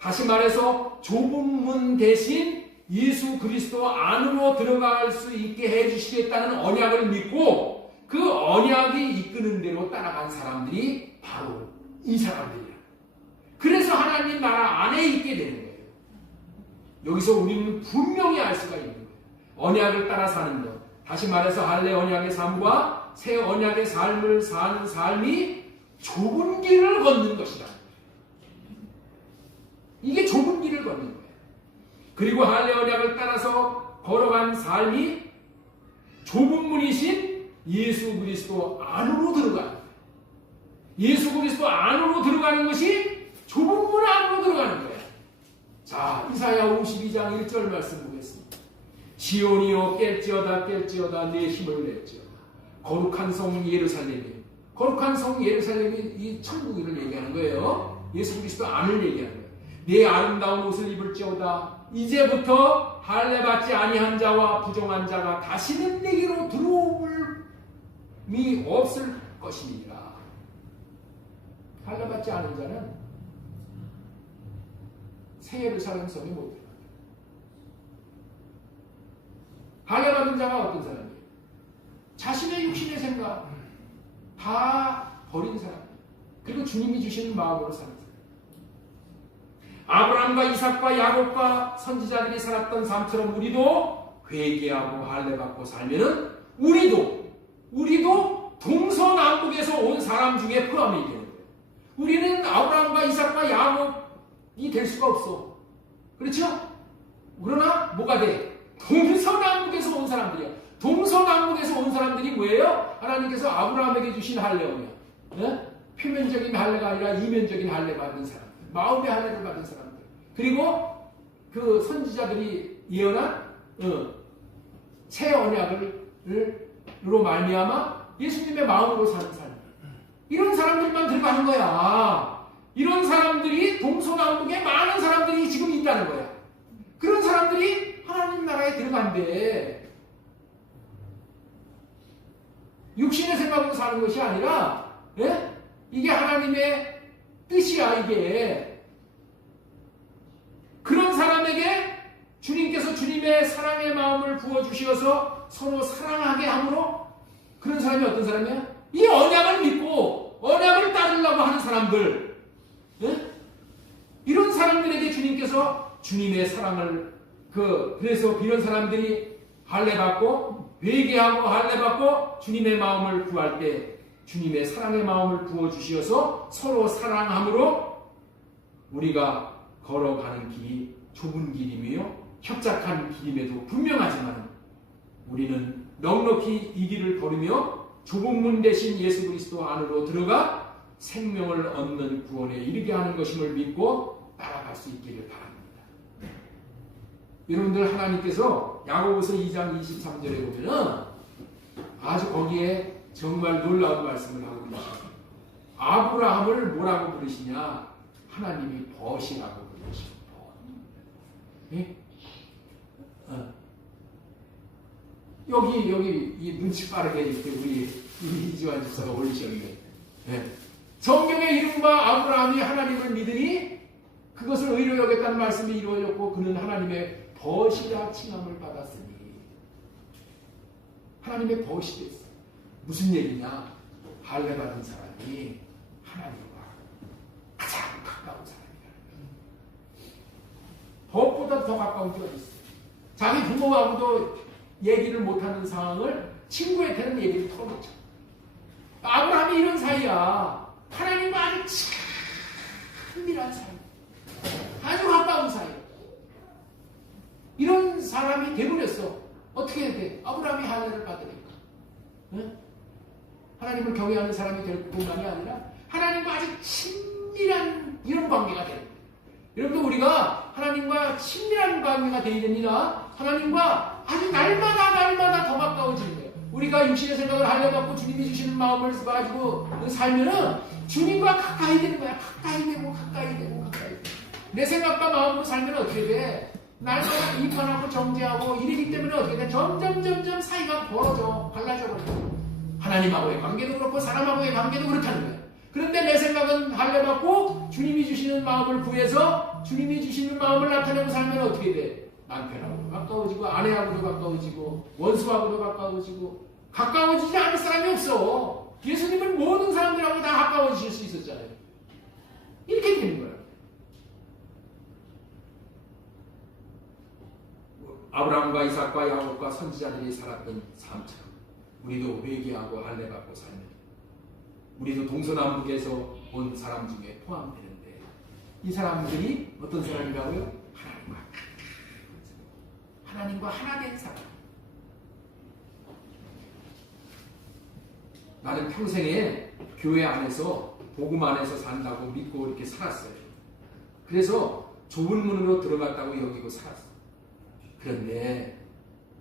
다시 말해서 좁은 문 대신 예수 그리스도 안으로 들어갈 수 있게 해주시겠다는 언약을 믿고 그 언약이 이끄는 대로 따라간 사람들이 바로 이 사람들이야. 그래서 하나님 나라 안에 있게 되는 거예요. 여기서 우리는 분명히 알 수가 있는 거예요. 언약을 따라 사는 것, 다시 말해서 할례 언약의 삶과 새 언약의 삶을 사는 삶이 좁은 길을 걷는 것이다. 이게 좁은 길을 걷는 거예요. 그리고 할례 언약을 따라서 걸어간 삶이 좁은 문이신 예수 그리스도 안으로 들어가는 거예요. 예수 그리스도 안으로 들어가는 것이 좁은 문 안으로 들어가는 거예요. 자, 이사야 52장 1절 말씀 보겠습니다. 시온이여 깰지어다 깰지어다 내 힘을 낼지어다. 거룩한 성 예루살렘이, 거룩한 성 예루살렘이 이 천국을 얘기하는 거예요. 예수 그리스도 안을 얘기하는 거예요. 내 아름다운 옷을 입을지어다. 이제부터 할례 받지 아니한 자와 부정한 자가 다시는 내게로 들어옴이 없을 것이니라. 할례 받지 않은 자는 새 예루살렘 성에 못 들어간다. 할례 받은 자가 어떤 사람이에요? 자신의 육신의 생각 다 버린 사람, 그리고 주님이 주시는 마음으로 사는 사람. 아브라함과 이삭과 야곱과 선지자들이 살았던 삶처럼 우리도 회개하고 할례 받고 살면은 우리도 동서남북에서 온 사람 중에 포함이 되는 거예요. 우리는 아브라함과 이삭과 야곱이 될 수가 없어. 그렇죠? 그러나 뭐가 돼? 동서남북에서 온 사람들이야. 동서남북에서 온 사람들이 뭐예요? 하나님께서 아브라함에게 주신 할례 언약, 표면적인 할례가 아니라 이면적인 할례 받은 사람들, 마음의 할례를 받은 사람들, 그리고 그 선지자들이 예언한 새 언약으로 말미암아 예수님의 마음으로 사는 사람, 이런 사람들만 들어가는 거야. 이런 사람들이 동서남북에 많은 사람들이 지금 있다는 거야. 그런 사람들이 하나님 나라에 들어간대. 육신의 생각으로 사는 것이 아니라, 예? 이게 하나님의 뜻이야, 이게. 그런 사람에게 주님께서 주님의 사랑의 마음을 부어주셔서 서로 사랑하게 함으로, 그런 사람이 어떤 사람이야? 이 언약을 믿고 언약을 따르려고 하는 사람들, 예? 이런 사람들에게 주님께서 주님의 사랑을 그래서 이런 사람들이 할례 받고 회개하고 할례 받고 주님의 마음을 구할 때 주님의 사랑의 마음을 부어 주시어서 서로 사랑함으로 우리가 걸어가는 길이 좁은 길이며 협착한 길임에도 분명하지만 우리는 넉넉히 이 길을 걸으며 좁은 문 대신 예수 그리스도 안으로 들어가 생명을 얻는 구원에 이르게 하는 것임을 믿고 따라갈 수 있기를 바랍니다. 여러분들, 하나님께서 야고보서 2장 23절에 보면은 아주 거기에 정말 놀라운 말씀을 하고 계십니다. 아브라함을 뭐라고 부르시냐? 하나님이 벗이라고 부르시고, 예? 여기 이 눈치 빠르게 이렇게 우리 이지환 집사가 올리셨는데, 예. 성경의 이름과 아브라함이 하나님을 믿으니 그것을 의로 여겼다는 말씀이 이루어졌고 그는 하나님의 벗이라 칭함을 받았으니, 하나님의 벗이 됐어. 무슨 얘기냐? 할례 받은 사람이 하나님과 가장 가까운 사람이라는 거예요. 벗보다 더 가까운 게 어디 있어? 자기 부모하고도 얘기를 못하는 상황을 친구한테는 얘기를 털어놓죠. 아브라함이 이런 사이야. 하나님과 아주 친밀한 사이, 아주 가까운 사이. 이런 사람이 되버렸어. 어떻게 해야 돼? 아브라함이 할례를 받으니까. 응? 하나님을 경외하는 사람이 될 뿐만이 아니라 하나님과 아주 친밀한 이런 관계가 되는 거예요. 여러분, 우리가 하나님과 친밀한 관계가 되어야 됩니다. 하나님과 아주 날마다 더 가까워지는 거예요. 우리가 육신의 생각을 하려고 주님이 주시는 마음을 가지고 살면은 주님과 가까이 되는 거야. 가까이 되고. 내 생각과 마음으로 살면 어떻게 돼? 날마다 비판하고 정죄하고 이러기 때문에 어떻게 돼? 점점 사이가 벌어져, 갈라져 버려. 하나님하고의 관계도 그렇고 사람하고의 관계도 그렇다는 거예요. 그런데 내 생각은 할례 받고 주님이 주시는 마음을 구해서 주님이 주시는 마음을 나타내고 살면 어떻게 돼? 남편하고도 가까워지고 아내하고도 가까워지고 원수하고도 가까워지고. 가까워지지 않을 사람이 없어. 예수님은 모든 사람들하고 다 가까워지실 수 있었잖아요. 이렇게 되는 거예요. 아브라함과 이삭과 야곱과 선지자들이 살았던 삶처럼 우리도 회개하고 할례 받고 살면 우리도 동서남북에서 온 사람 중에 포함되는데, 이 사람들이 어떤 사람이라고요? 하나님과 하나 된 사람. 나는 평생에 교회 안에서 복음 안에서 산다고 믿고 이렇게 살았어요. 그래서 좁은 문으로 들어갔다고 여기고 살았어요. 그런데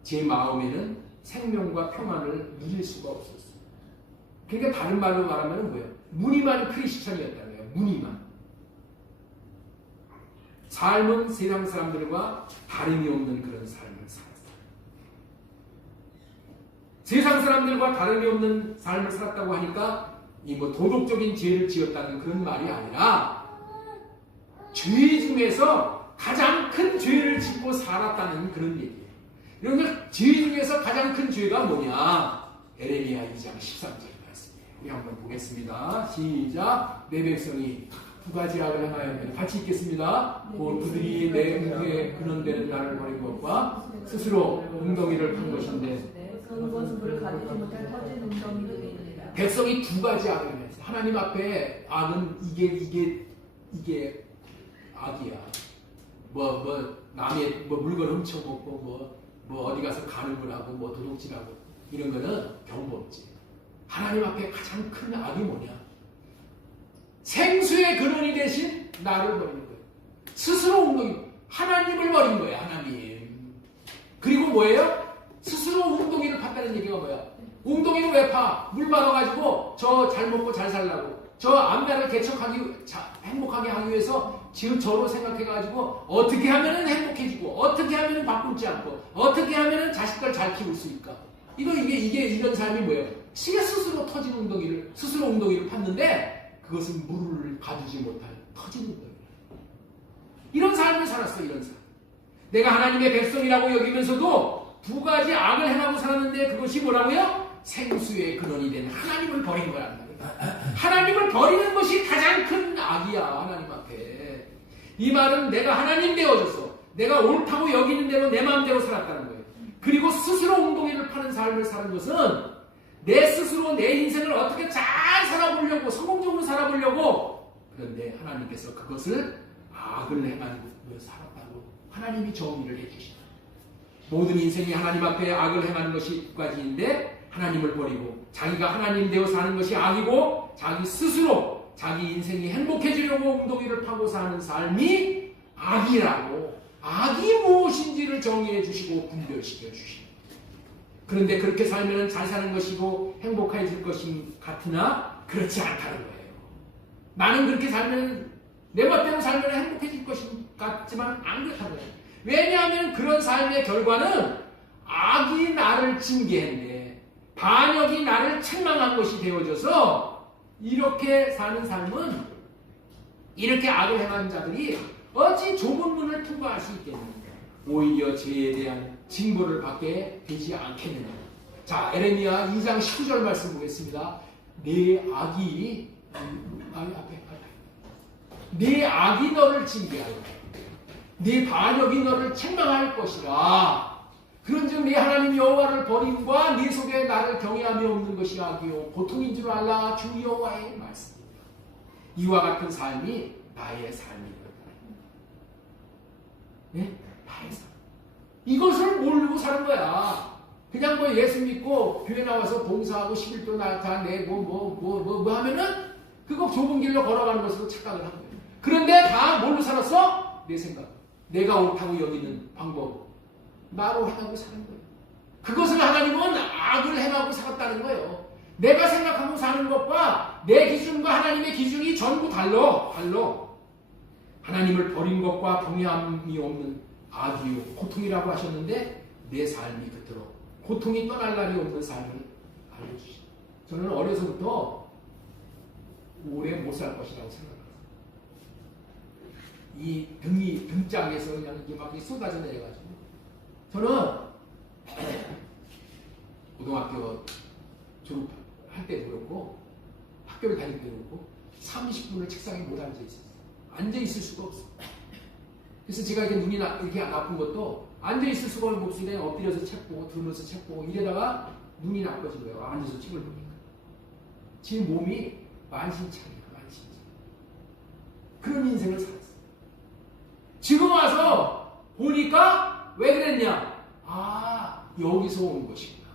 제 마음에는 생명과 평안을 누릴 수가 없었어요. 그러니까 다른 말로 말하면 뭐예요? 무늬만 크리스천이었다는 거예요. 무늬만. 삶은 세상 사람들과 다름이 없는 그런 삶을 살았어요. 세상 사람들과 다름이 없는 삶을 살았다고 하니까 이 뭐 도덕적인 죄를 지었다는 그런 말이 아니라 죄 중에서 가장 큰 죄를 짓고 살았다는 그런 얘기예요. 여러분들, 죄 중에서 가장 큰 죄가 뭐냐? 에레미야 2장 13절 말씀이에요. 우리 한번 보겠습니다. 시작. 내 백성이 두 가지라고 하나요? 같이 읽겠습니다. 그들이 내 무게 근원되는 나를 버린 것과 스스로 웅덩이를 판 것인데, 백성이 두 가지 악을 했어요. 하나님 앞에 악은 이게 악이야. 남의 물건 훔쳐먹고 어디 가서 간음을 하고 도둑질하고 이런 거는 경범죄. 하나님 앞에 가장 큰 악이 뭐냐? 생수의 근원이 되신 나를 버리는 거예요. 스스로 웅덩이, 하나님을 버린 거예요. 하나님. 그리고 뭐예요? 스스로 웅덩이를 팠다는 얘기가 뭐야? 웅덩이를 왜 파? 물 받아가지고 저 잘 먹고 잘 살라고, 저 앞날을 행복하게 하기 위해서 지금 저로 생각해가지고 어떻게 하면 행복해지고, 어떻게 하면 바꾸지 않고, 어떻게 하면 자식들 잘 키울 수 있을까? 이게 이런 삶이 뭐예요? 지가 스스로 터진 웅덩이를, 스스로 웅덩이를 팠는데 그것은 물을 가두지 못할 터진 웅덩이. 이런 삶을 살았어. 이런 삶. 내가 하나님의 백성이라고 여기면서도 두 가지 악을 행하고 살았는데 그것이 뭐라고요? 생수의 근원이 된 하나님을 버린 거란 말이에요. 하나님을 버리는 것이 가장 큰 악이야. 하나님 앞에. 이 말은 내가 하나님 되어져서 내가 옳다고 여기는 대로 내 마음대로 살았다는 거예요. 그리고 스스로 웅덩이를 파는 삶을 사는 것은 내 스스로 내 인생을 어떻게 잘 살아보려고, 성공적으로 살아보려고, 그런데 하나님께서 그것을 악을 행하고 살았다고 하나님이 정의를 해주시다. 모든 인생이 하나님 앞에 악을 행하는 것이 두 가지인데, 하나님을 버리고 자기가 하나님 되어 사는 것이 악이고, 자기 스스로 자기 인생이 행복해지려고 웅덩이를 파고 사는 삶이 악이라고, 악이 무엇인지를 정의해 주시고 분별시켜 주십니다. 그런데 그렇게 살면 잘 사는 것이고 행복해질 것인 같으나 그렇지 않다는 거예요. 나는 그렇게 살면, 내 멋대로 살면 행복해질 것인 같지만 안 그렇다는 거예요. 왜냐하면 그런 삶의 결과는 악이 나를 징계했네, 반역이 나를 책망한 것이 되어져서, 이렇게 사는 삶은, 이렇게 악을 행한 자들이 어찌 좁은 문을 통과할 수 있겠느냐. 오히려 죄에 대한 징벌을 받게 되지 않겠느냐. 자, 에레미야 2장 19절 말씀 보겠습니다. 내 악이 너를 징계하여 네 반역이 너를 책망할 것이라. 그런즉 네 하나님 여호와를 버림과 네 속에 나를 경외함이 없는 것이 악이요 고통인 줄 알라. 주 여호와의 말씀입니다. 이와 같은 삶이 나의 삶이다. 네? 나의 삶. 이것을 모르고 사는 거야. 그냥 뭐 예수 믿고 교회 나와서 봉사하고 11조 나타내고 뭐 하면은 그거 좁은 길로 걸어가는 것으로 착각을 한 거예요. 그런데 다 뭘로 살았어? 내 생각, 내가 옳다고 여기는 방법, 나로 행하고 사는 거예요. 그것을 하나님은 악을 행하고 살았다는 거예요. 내가 생각하고 사는 것과 내 기준과 하나님의 기준이 전부 달라. 하나님을 버린 것과 동의함이 없는 악이요 고통이라고 하셨는데, 내 삶이 그토록 고통이 떠날 날이 없는 삶을 알려주시죠. 저는 어려서부터 오래 못 살 것이라고 생각합니다. 이 등짝에서 그냥 이게 막 쏟아져 내려가지고, 저는 고등학교 졸업할 때도 그렇고 학교를 다닐 때도 그렇고 30분을 책상에 못 앉아 있었어요. 앉아 있을 수가 없어. 그래서 제가 이렇게 눈이 이렇게 나쁜 것도 앉아 있을 수가 없이 그냥 엎드려서 책 보고 들으면서 책 보고 이러다가 눈이 나빠진 거예요. 앉아서 책을 보니까. 지금 몸이 만신창이야. 그런 인생을 살았어요. 지금 와서 보니까 왜 그랬냐? 아, 여기서 온 것이구나.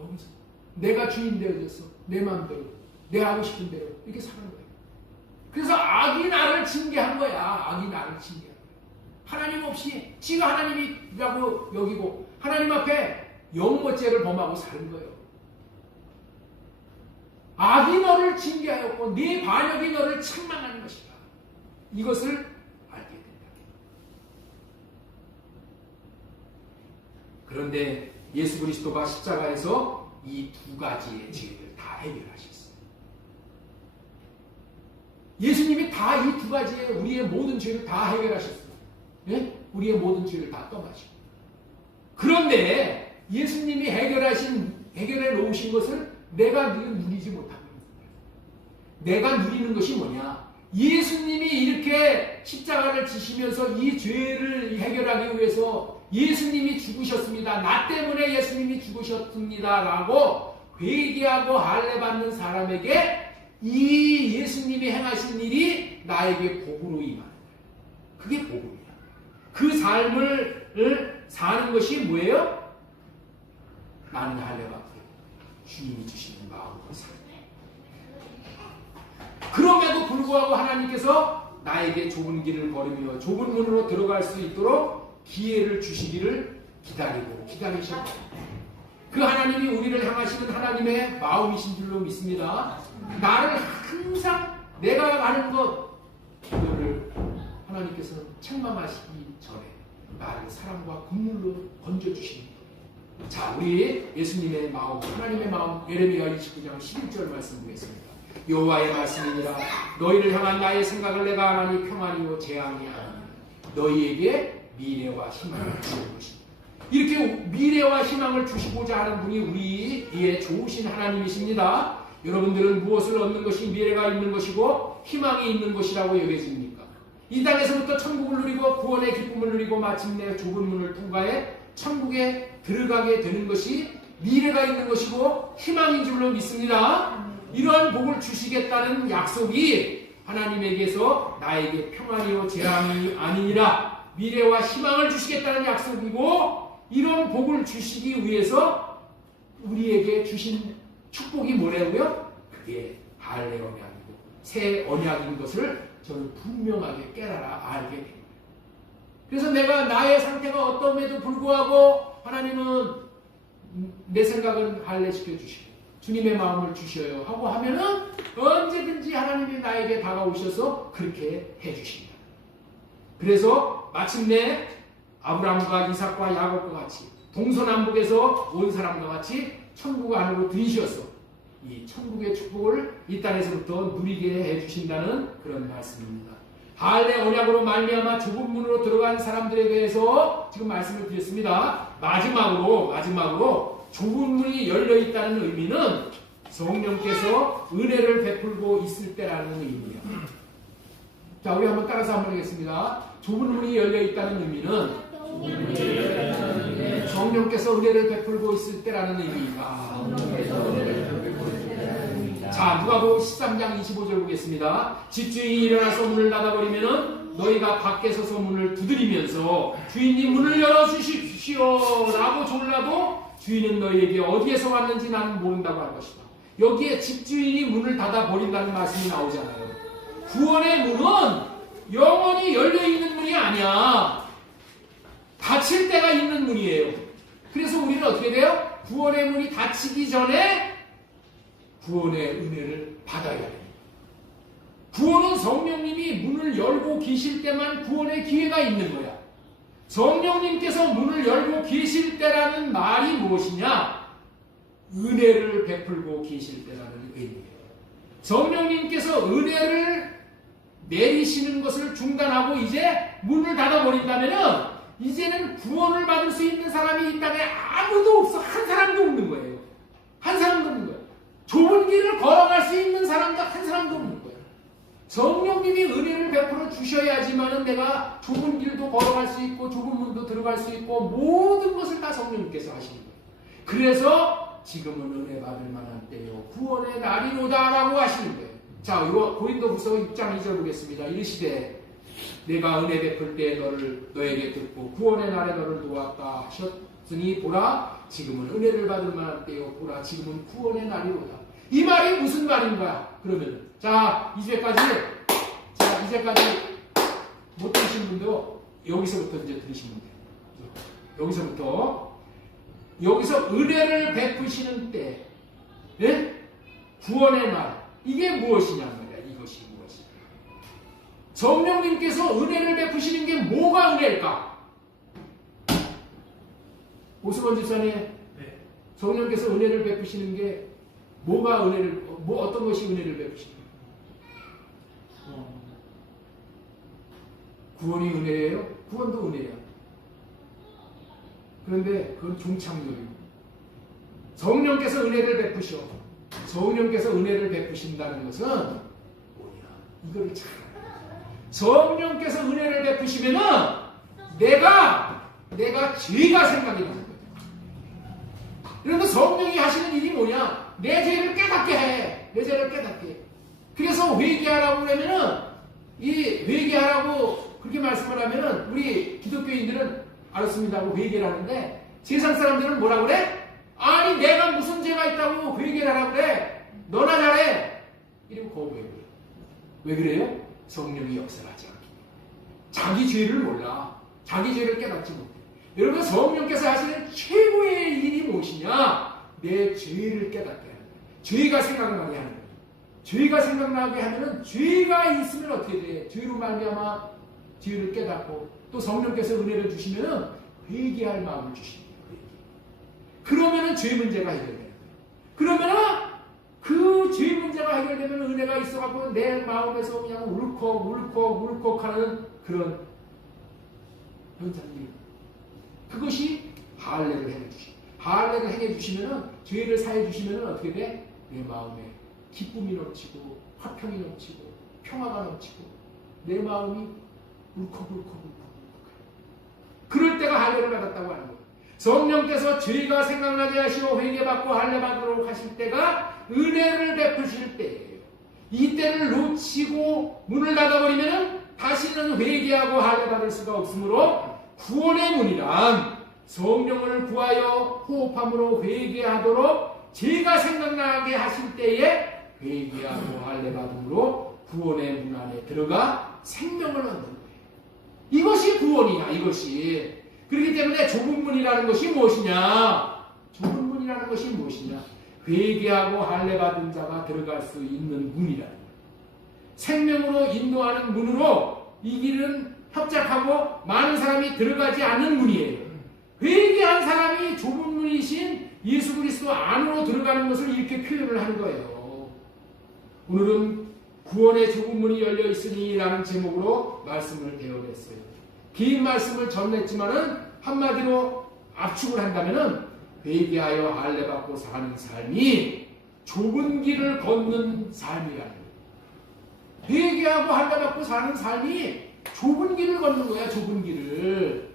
여기서 내가 주인 되어졌어. 내 마음대로, 내 하고 싶은 대로 이렇게 사는 거예요. 그래서 악이 나를 징계한 거야. 악이 나를 징계한 거야. 하나님 없이 지가 하나님이라고 여기고 하나님 앞에 영모죄를 범하고 사는 거예요. 악이 너를 징계하였고 네 반역이 너를 책망하는 것이다. 이것을 알게 된다. 그런데 예수 그리스도가 십자가에서 이 두 가지의 죄를 다 해결하셨어요. 예수님이 다 이 두 가지의 우리의 모든 죄를 다 해결하셨어요. 네? 우리의 모든 죄를 다 떠나시고. 그런데 예수님이 해결해 놓으신 것을 내가 누리지 못하고 있는 거예요. 내가 누리는 것이 뭐냐? 예수님이 이렇게 십자가를 지시면서 이 죄를 해결하기 위해서 예수님이 죽으셨습니다. 나 때문에 예수님이 죽으셨습니다. 라고 회개하고 할례받는 사람에게 이 예수님이 행하신 일이 나에게 복으로 임하는 거예요. 그게 복음이야. 그 삶을 사는 것이 뭐예요? 나는 할례받고 주님이 주시는 마음으로 사는 거예요. 그럼에도 불구하고 하나님께서 나에게 좁은 길을 걸으며 좁은 문으로 들어갈 수 있도록 기회를 주시기를 기다리셨다. 그 하나님이 우리를 향하시는 하나님의 마음이신 줄로 믿습니다. 나를 항상 내가 가는 것 그거를 하나님께서는 책망하시기 전에 나를 사랑과 국물로 건져주십니다. 자, 우리 예수님의 마음, 하나님의 마음, 예레미야 29장 11절 말씀 보겠습니다. 여호와의 말씀이니라 너희를 향한 나의 생각을 내가 하나니 평안이요 재앙이 아니라 너희에게 미래와 희망을 주는 것입니다. 이렇게 미래와 희망을 주시고자 하는 분이 우리의 좋으신 하나님이십니다. 여러분들은 무엇을 얻는 것이 미래가 있는 것이고 희망이 있는 것이라고 여겨집니까? 이 땅에서부터 천국을 누리고 구원의 기쁨을 누리고 마침내 좁은 문을 통과해 천국에 들어가게 되는 것이 미래가 있는 것이고 희망인 줄로 믿습니다. 이러한 복을 주시겠다는 약속이 하나님에게서 나에게 평안이요 재앙이 아니니라 미래와 희망을 주시겠다는 약속이고, 이런 복을 주시기 위해서 우리에게 주신 축복이 뭐라고요? 그게 할례 언약이고 새 언약인 것을 저는 분명하게 깨달아 알게 됩니다. 그래서 내가 나의 상태가 어떠함에도 불구하고 하나님은 내 생각은 할례시켜 주시고 주님의 마음을 주셔요 하고 하면은 언제든지 하나님이 나에게 다가오셔서 그렇게 해주십니다. 그래서 마침내 아브라함과 이삭과 야곱과 같이 동서남북에서 온 사람과 같이 천국 안으로 들이셔서 이 천국의 축복을 이 땅에서부터 누리게 해주신다는 그런 말씀입니다. 할례 언약으로 말미암아 좁은 문으로 들어간 사람들에 대해서 지금 말씀을 드렸습니다. 마지막으로 좁은 문이 열려 있다는 의미는 성령께서 은혜를 베풀고 있을 때라는 의미예요. 자, 우리 한번 따라서 한번 하겠습니다. 좁은 문이 열려 있다는 의미는 성령께서 은혜를 베풀고 있을 때라는 의미입니다. 자, 누가복음 13장 25절 보겠습니다. 집주인이 일어나서 문을 닫아버리면은 너희가 밖에 서서 문을 두드리면서 주인님 문을 열어주십시오 라고 졸라도 주인은 너희에게 어디에서 왔는지 나는 모른다고 할 것이다. 여기에 집주인이 문을 닫아버린다는 말씀이 나오잖아요. 구원의 문은 영원히 열려있는 문이 아니야. 닫힐 때가 있는 문이에요. 그래서 우리는 어떻게 돼요? 구원의 문이 닫히기 전에 구원의 은혜를 받아야 됩니다. 구원은 성령님이 문을 열고 계실 때만 구원의 기회가 있는 거야. 성령님께서 문을 열고 계실 때라는 말이 무엇이냐? 은혜를 베풀고 계실 때라는 의미예요. 성령님께서 은혜를 내리시는 것을 중단하고 이제 문을 닫아버린다면은 이제는 구원을 받을 수 있는 사람이 이 땅에 아무도 없어. 한 사람도 없는 거예요. 한 사람도 없는 거예요. 좁은 길을 걸어갈 수 있는 사람도 한 사람도 없는 거예요. 성령님이 은혜를 베풀어 주셔야지만은 내가 좁은 길도 걸어갈 수 있고 좁은 문도 들어갈 수 있고 모든 것을 다 성령님께서 하시는 거예요. 그래서 지금은 은혜 받을 만한 때요 구원의 날이로다라고 하시는 거예요. 자, 이거 고린도후서 6장 2절 보겠습니다. 이르시되 내가 은혜 베풀 때 너에게 듣고 구원의 날에 너를 도왔다 하셨으니 보라 지금은 은혜를 받을 만한 때요 보라 지금은 구원의 날이로다. 이 말이 무슨 말인가? 그러면 이제까지 못 들으신 분도 여기서부터 이제 들으시면 돼요. 여기서 은혜를 베푸시는 때, 예? 구원의 날, 이게 무엇이냐 말이야. 이것이 무엇이냐. 성령님께서 은혜를 베푸시는 게 뭐가 은혜일까? 오수건 집사님, 네. 성령께서 은혜를 베푸시는 게 뭐가 은혜를, 어떤 것이 은혜를 베푸시는 거예요? 구원이 은혜예요? 구원도 은혜야. 그런데 그건 종착역이에요. 성령께서 은혜를 베푸셔. 성령께서 은혜를 베푸신다는 것은 뭐냐? 이걸 잘 성령께서 은혜를 베푸시면은 내가 죄가 생각이 나는 거예요. 그런데 성령이 하시는 일이 뭐냐? 내 죄를 깨닫게 해. 내 죄를 깨닫게 해. 그래서 회개하라고 그러면은 이 회개하라고 그렇게 말씀을 하면은 우리 기독교인들은 알았습니다 하고 회개를 하는데 세상 사람들은 뭐라 그래? 아니 내가 무슨 죄가 있다고 회개를 하라고 그래? 너나 잘해. 이러면 거부해버려. 왜 그래요? 성령이 역사하지 않기. 자기 죄를 몰라. 자기 죄를 깨닫지 못해. 여러분, 성령께서 하시는 최고의 일이 무엇이냐? 내 죄를 깨닫게 하는 거예요. 죄가 생각나게 하는 거예요. 죄가 생각나게 하면은 죄가 있으면 어떻게 돼? 죄로 말미암아 죄를 깨닫고 또 성령께서 은혜를 주시면은 회개할 마음을 주십니다. 그러면은 죄 문제가 해결돼요. 그러면은 그 죄 문제가 해결되면 은혜가 있어갖고 내 마음에서 그냥 울컥 하는 그런 현상이, 그것이 할례를 해주시. 할례를 해주시면은, 죄를 사해 주시면은 어떻게 돼? 내 마음에 기쁨이 넘치고 화평이 넘치고 평화가 넘치고 내 마음이 울컥. 그럴 때가 할례를 받았다고 하는 거예요. 성령께서 죄가 생각나게 하시고 회개받고 할례 받도록 하실 때가 은혜를 베푸실 때예요. 이때를 놓치고 문을 닫아버리면 다시는 회개하고 할례 받을 수가 없으므로 구원의 문이란 성령을 구하여 호흡함으로 회개하도록 죄가 생각나게 하실 때에 회개하고 할례 받음으로 구원의 문 안에 들어가 생명을 얻는 거예요. 이것이 구원이야. 이것이. 그렇기 때문에 좁은 문이라는 것이 무엇이냐? 좁은 문이라는 것이 무엇이냐? 회개하고 할례 받은 자가 들어갈 수 있는 문이라는 거예요. 생명으로 인도하는 문으로 이 길은 협착하고 많은 사람이 들어가지 않는 문이에요. 회개한 사람이 좁은 문이신 예수 그리스도 안으로 들어가는 것을 이렇게 표현을 하는 거예요. 오늘은 구원의 좁은 문이 열려 있으니 라는 제목으로 말씀을 배워냈어요. 긴 말씀을 전했지만은 한마디로 압축을 한다면은 회개하여 할례 받고 사는 삶이 좁은 길을 걷는 삶이라는 거예요. 회개하고 할례 받고 사는 삶이 좁은 길을 걷는 거야. 좁은 길을.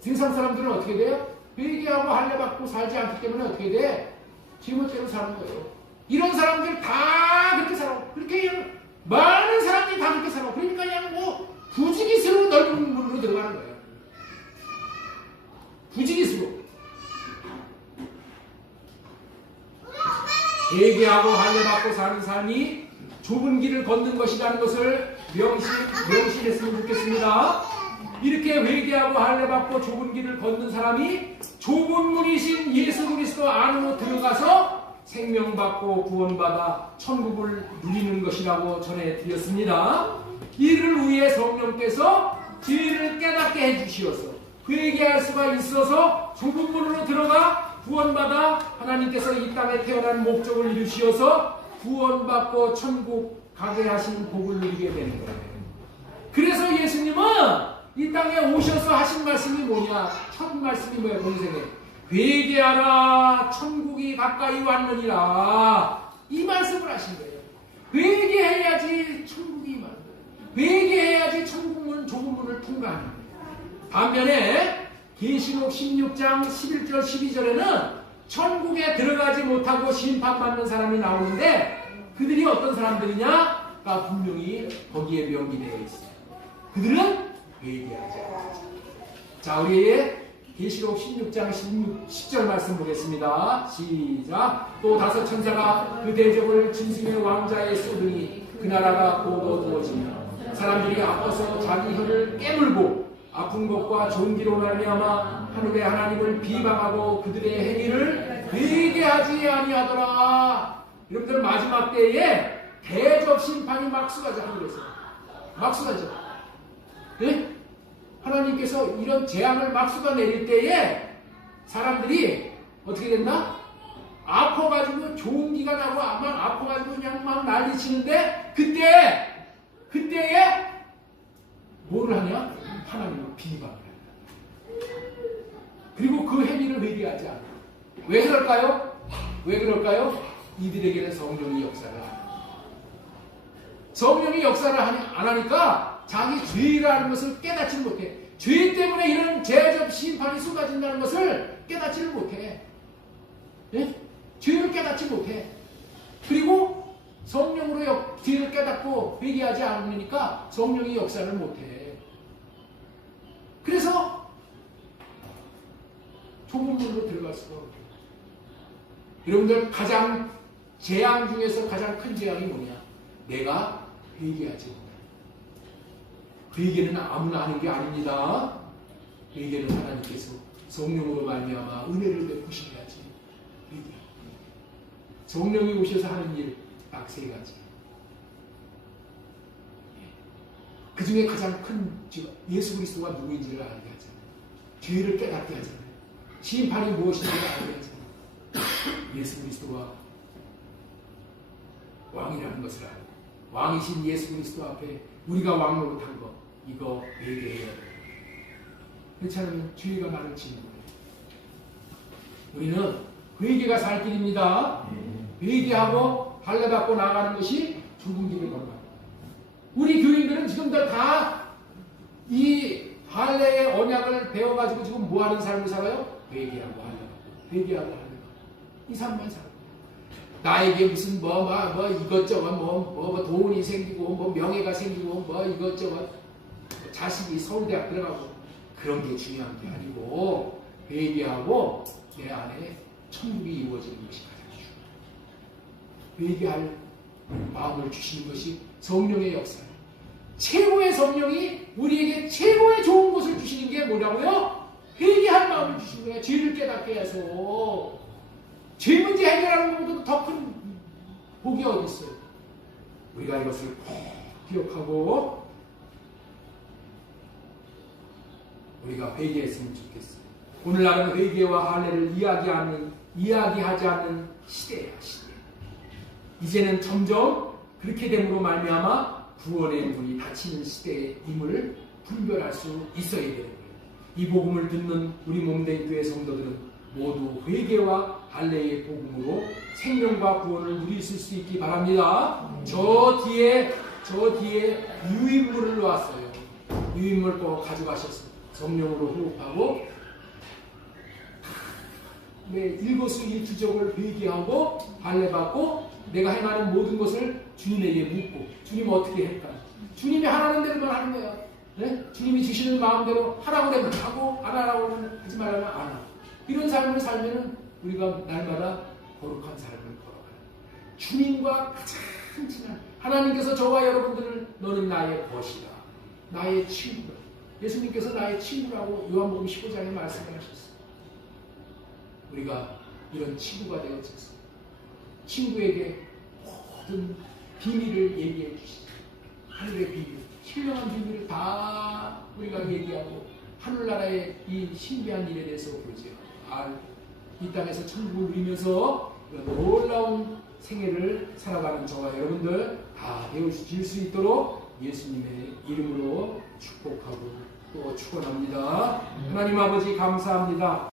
세상 사람들은 어떻게 돼요? 회개하고 할례 받고 살지 않기 때문에 어떻게 돼? 제멋대로 사는 거예요. 이런 사람들 다 그렇게 살아. 그렇게 그냥 많은 사람들이 다 그렇게 살아. 그러니까 그냥 뭐 부지기수로 넓은 문으로 들어가는 거예요. 부지기수로. 회개하고 할례 받고 사는 삶이 좁은 길을 걷는 것이라는 것을 명심했으면 좋겠습니다. 이렇게 회개하고 할례 받고 좁은 길을 걷는 사람이 좁은 문이신 예수 그리스도 안으로 들어가서 생명받고 구원받아 천국을 누리는 것이라고 전해드렸습니다. 이를 위해 성령께서 죄를 깨닫게 해주시어서 회개할 수가 있어서 좁은 문으로 들어가 구원받아 하나님께서 이 땅에 태어난 목적을 이루시어서 구원받고 천국 가게 하신 복을 누리게 되는 거예요. 그래서 예수님은 이 땅에 오셔서 하신 말씀이 뭐냐? 첫 말씀이 뭐예요? 본생에 회개하라 천국이 가까이 왔느니라, 이 말씀을 하신 거예요. 회개해야지 천국이 임하는 거예요. 회개해야지 천국문 좁은 문을 통과하는 거예요. 반면에 계시록 16장 11절 12절에는 천국에 들어가지 못하고 심판받는 사람이 나오는데 그들이 어떤 사람들이냐? 분명히 거기에 명기되어 있어요. 그들은 회개하지 않았죠. 자, 우리 계시록 16장 10절 말씀 보겠습니다. 시작. 또 다섯 천사가 그 대접을 짐승의 왕자에 쏟으니 그 나라가 곧 어두워지며 사람들이 아파서 자기 혀를 깨물고 아픈 것과 종기로 말미암아 하늘의 하나님을 비방하고 그들의 행위를 회개하지 아니하더라. 여러분들 마지막 때에 대접 심판이 막 쏟아져 하늘에서 막 쏟아져. 네? 하나님께서 이런 재앙을 막 쏟아내릴 때에 사람들이 어떻게 됐나? 아파가지고 종기가 나고 막 아파가지고 그냥 막 난리치는데 그때에 뭐를 하냐? 하나님을 비방을 한다. 그리고 그 행위를 회개하지 않아. 왜 그럴까요? 왜 그럴까요? 이들에게는 성령이 역사를 안 해요. 성령이 역사를 안 하니까 자기 죄라는 것을 깨닫지 못해. 죄 때문에 이런 제적 심판이 쏟아진다는 것을 깨닫지를 못해. 예? 죄를 깨닫지 못해. 그리고 성령으로 죄를 깨닫고 회개하지 않으니까 성령이 역사를 못해. 그래서 좁은 문으로 들어갈 수가 없어요. 여러분들 가장 재앙 중에서 가장 큰 재앙이 뭐냐? 내가 회개하지 못한다. 회개는 아무나 하는 게 아닙니다. 회개는 하나님께서 성령으로 말미암아 은혜를 베푸셔야지. 회개. 성령이 오셔서 하는 일 딱 세 가지. 그 중에 가장 큰 죄가 예수 그리스도가 누구인지를 알게 하잖아요. 죄를 깨닫게 하잖아요. 심판이 무엇인지를 알게 하잖아요. 예수 그리스도가 왕이라는 것을 알고 왕이신 예수 그리스도 앞에 우리가 왕 노릇한 거 이거 회개해야 돼요. 그렇지 않으면 죄가 나를 지는 거예요. 우리는 회개가 살 길입니다. 회개하고 할례받고 나가는 것이 죽은 길을 건너요. 우리 교인들은 지금도 다 이 할례의 언약을 배워가지고 지금 뭐하는 삶을 살아요? 회개하고 할례받고 회개하고 할례받고 이 삶만 살아요. 나에게 무슨 뭐 이것저것 뭐 돈이 생기고 뭐 명예가 생기고 뭐 이것저것 자식이 서울대학 들어가고 그런 게 중요한 게 아니고 회개하고 내 안에 천국이 이루어지는 것이 가장 중요해요. 회개할 마음을 주시는 것이 성령의 역사예요. 최고의 성령이 우리에게 최고의 좋은 것을 주시는 게 뭐냐고요? 회개할 마음을 주시는 거예요. 죄를 깨닫게 해서 죄 문제 해결하는 것보다 더 큰 복이 어디 있어요? 우리가 이것을 꼭 기억하고 우리가 회개했으면 좋겠어요. 오늘날은 회개와 할례를 이야기하지 않는 시대야, 시대. 이제는 점점 그렇게 됨으로 말미암아 구원의 문이 닫히는 시대임을 분별할 수 있어야 되는 거예요. 이 복음을 듣는 우리 몸된 교회 성도들은 모두 회개와 할례의 복음으로 생명과 구원을 누리실 수 있기 바랍니다. 저 뒤에 유인물을 놓았어요. 유인물 꼭 가져가셨어요. 성령으로 호흡하고 일거수일투족을 회개하고 할례받고 내가 행하는 모든 것을 주님에게 묻고 주님 어떻게 할까? 주님이 하라는 대로만 하는 거야. 네? 주님이 주시는 마음대로 하라고 하면 하고 안 하라고 하면 하지 말라면 안 하고 이런 삶을 살면은 우리가 날마다 거룩한 삶을 걸어가요. 주님과 가장 친한 하나님께서 저와 여러분들을 너는 나의 벗이다. 나의 친구다. 예수님께서 나의 친구라고 요한복음 15장에 말씀을 하셨어요. 우리가 이런 친구가 되어졌어요. 친구에게 모든 비밀을 얘기해 주시죠. 하늘의 비밀, 신령한 비밀을 다 우리가 얘기하고 하늘나라의 이 신비한 일에 대해서 보죠. 이 땅에서 천국을 누리면서 놀라운 생애를 살아가는 저와 여러분들 다 되어질 수 있도록 예수님의 이름으로 축복하고 또 축원합니다. 하나님 아버지 감사합니다.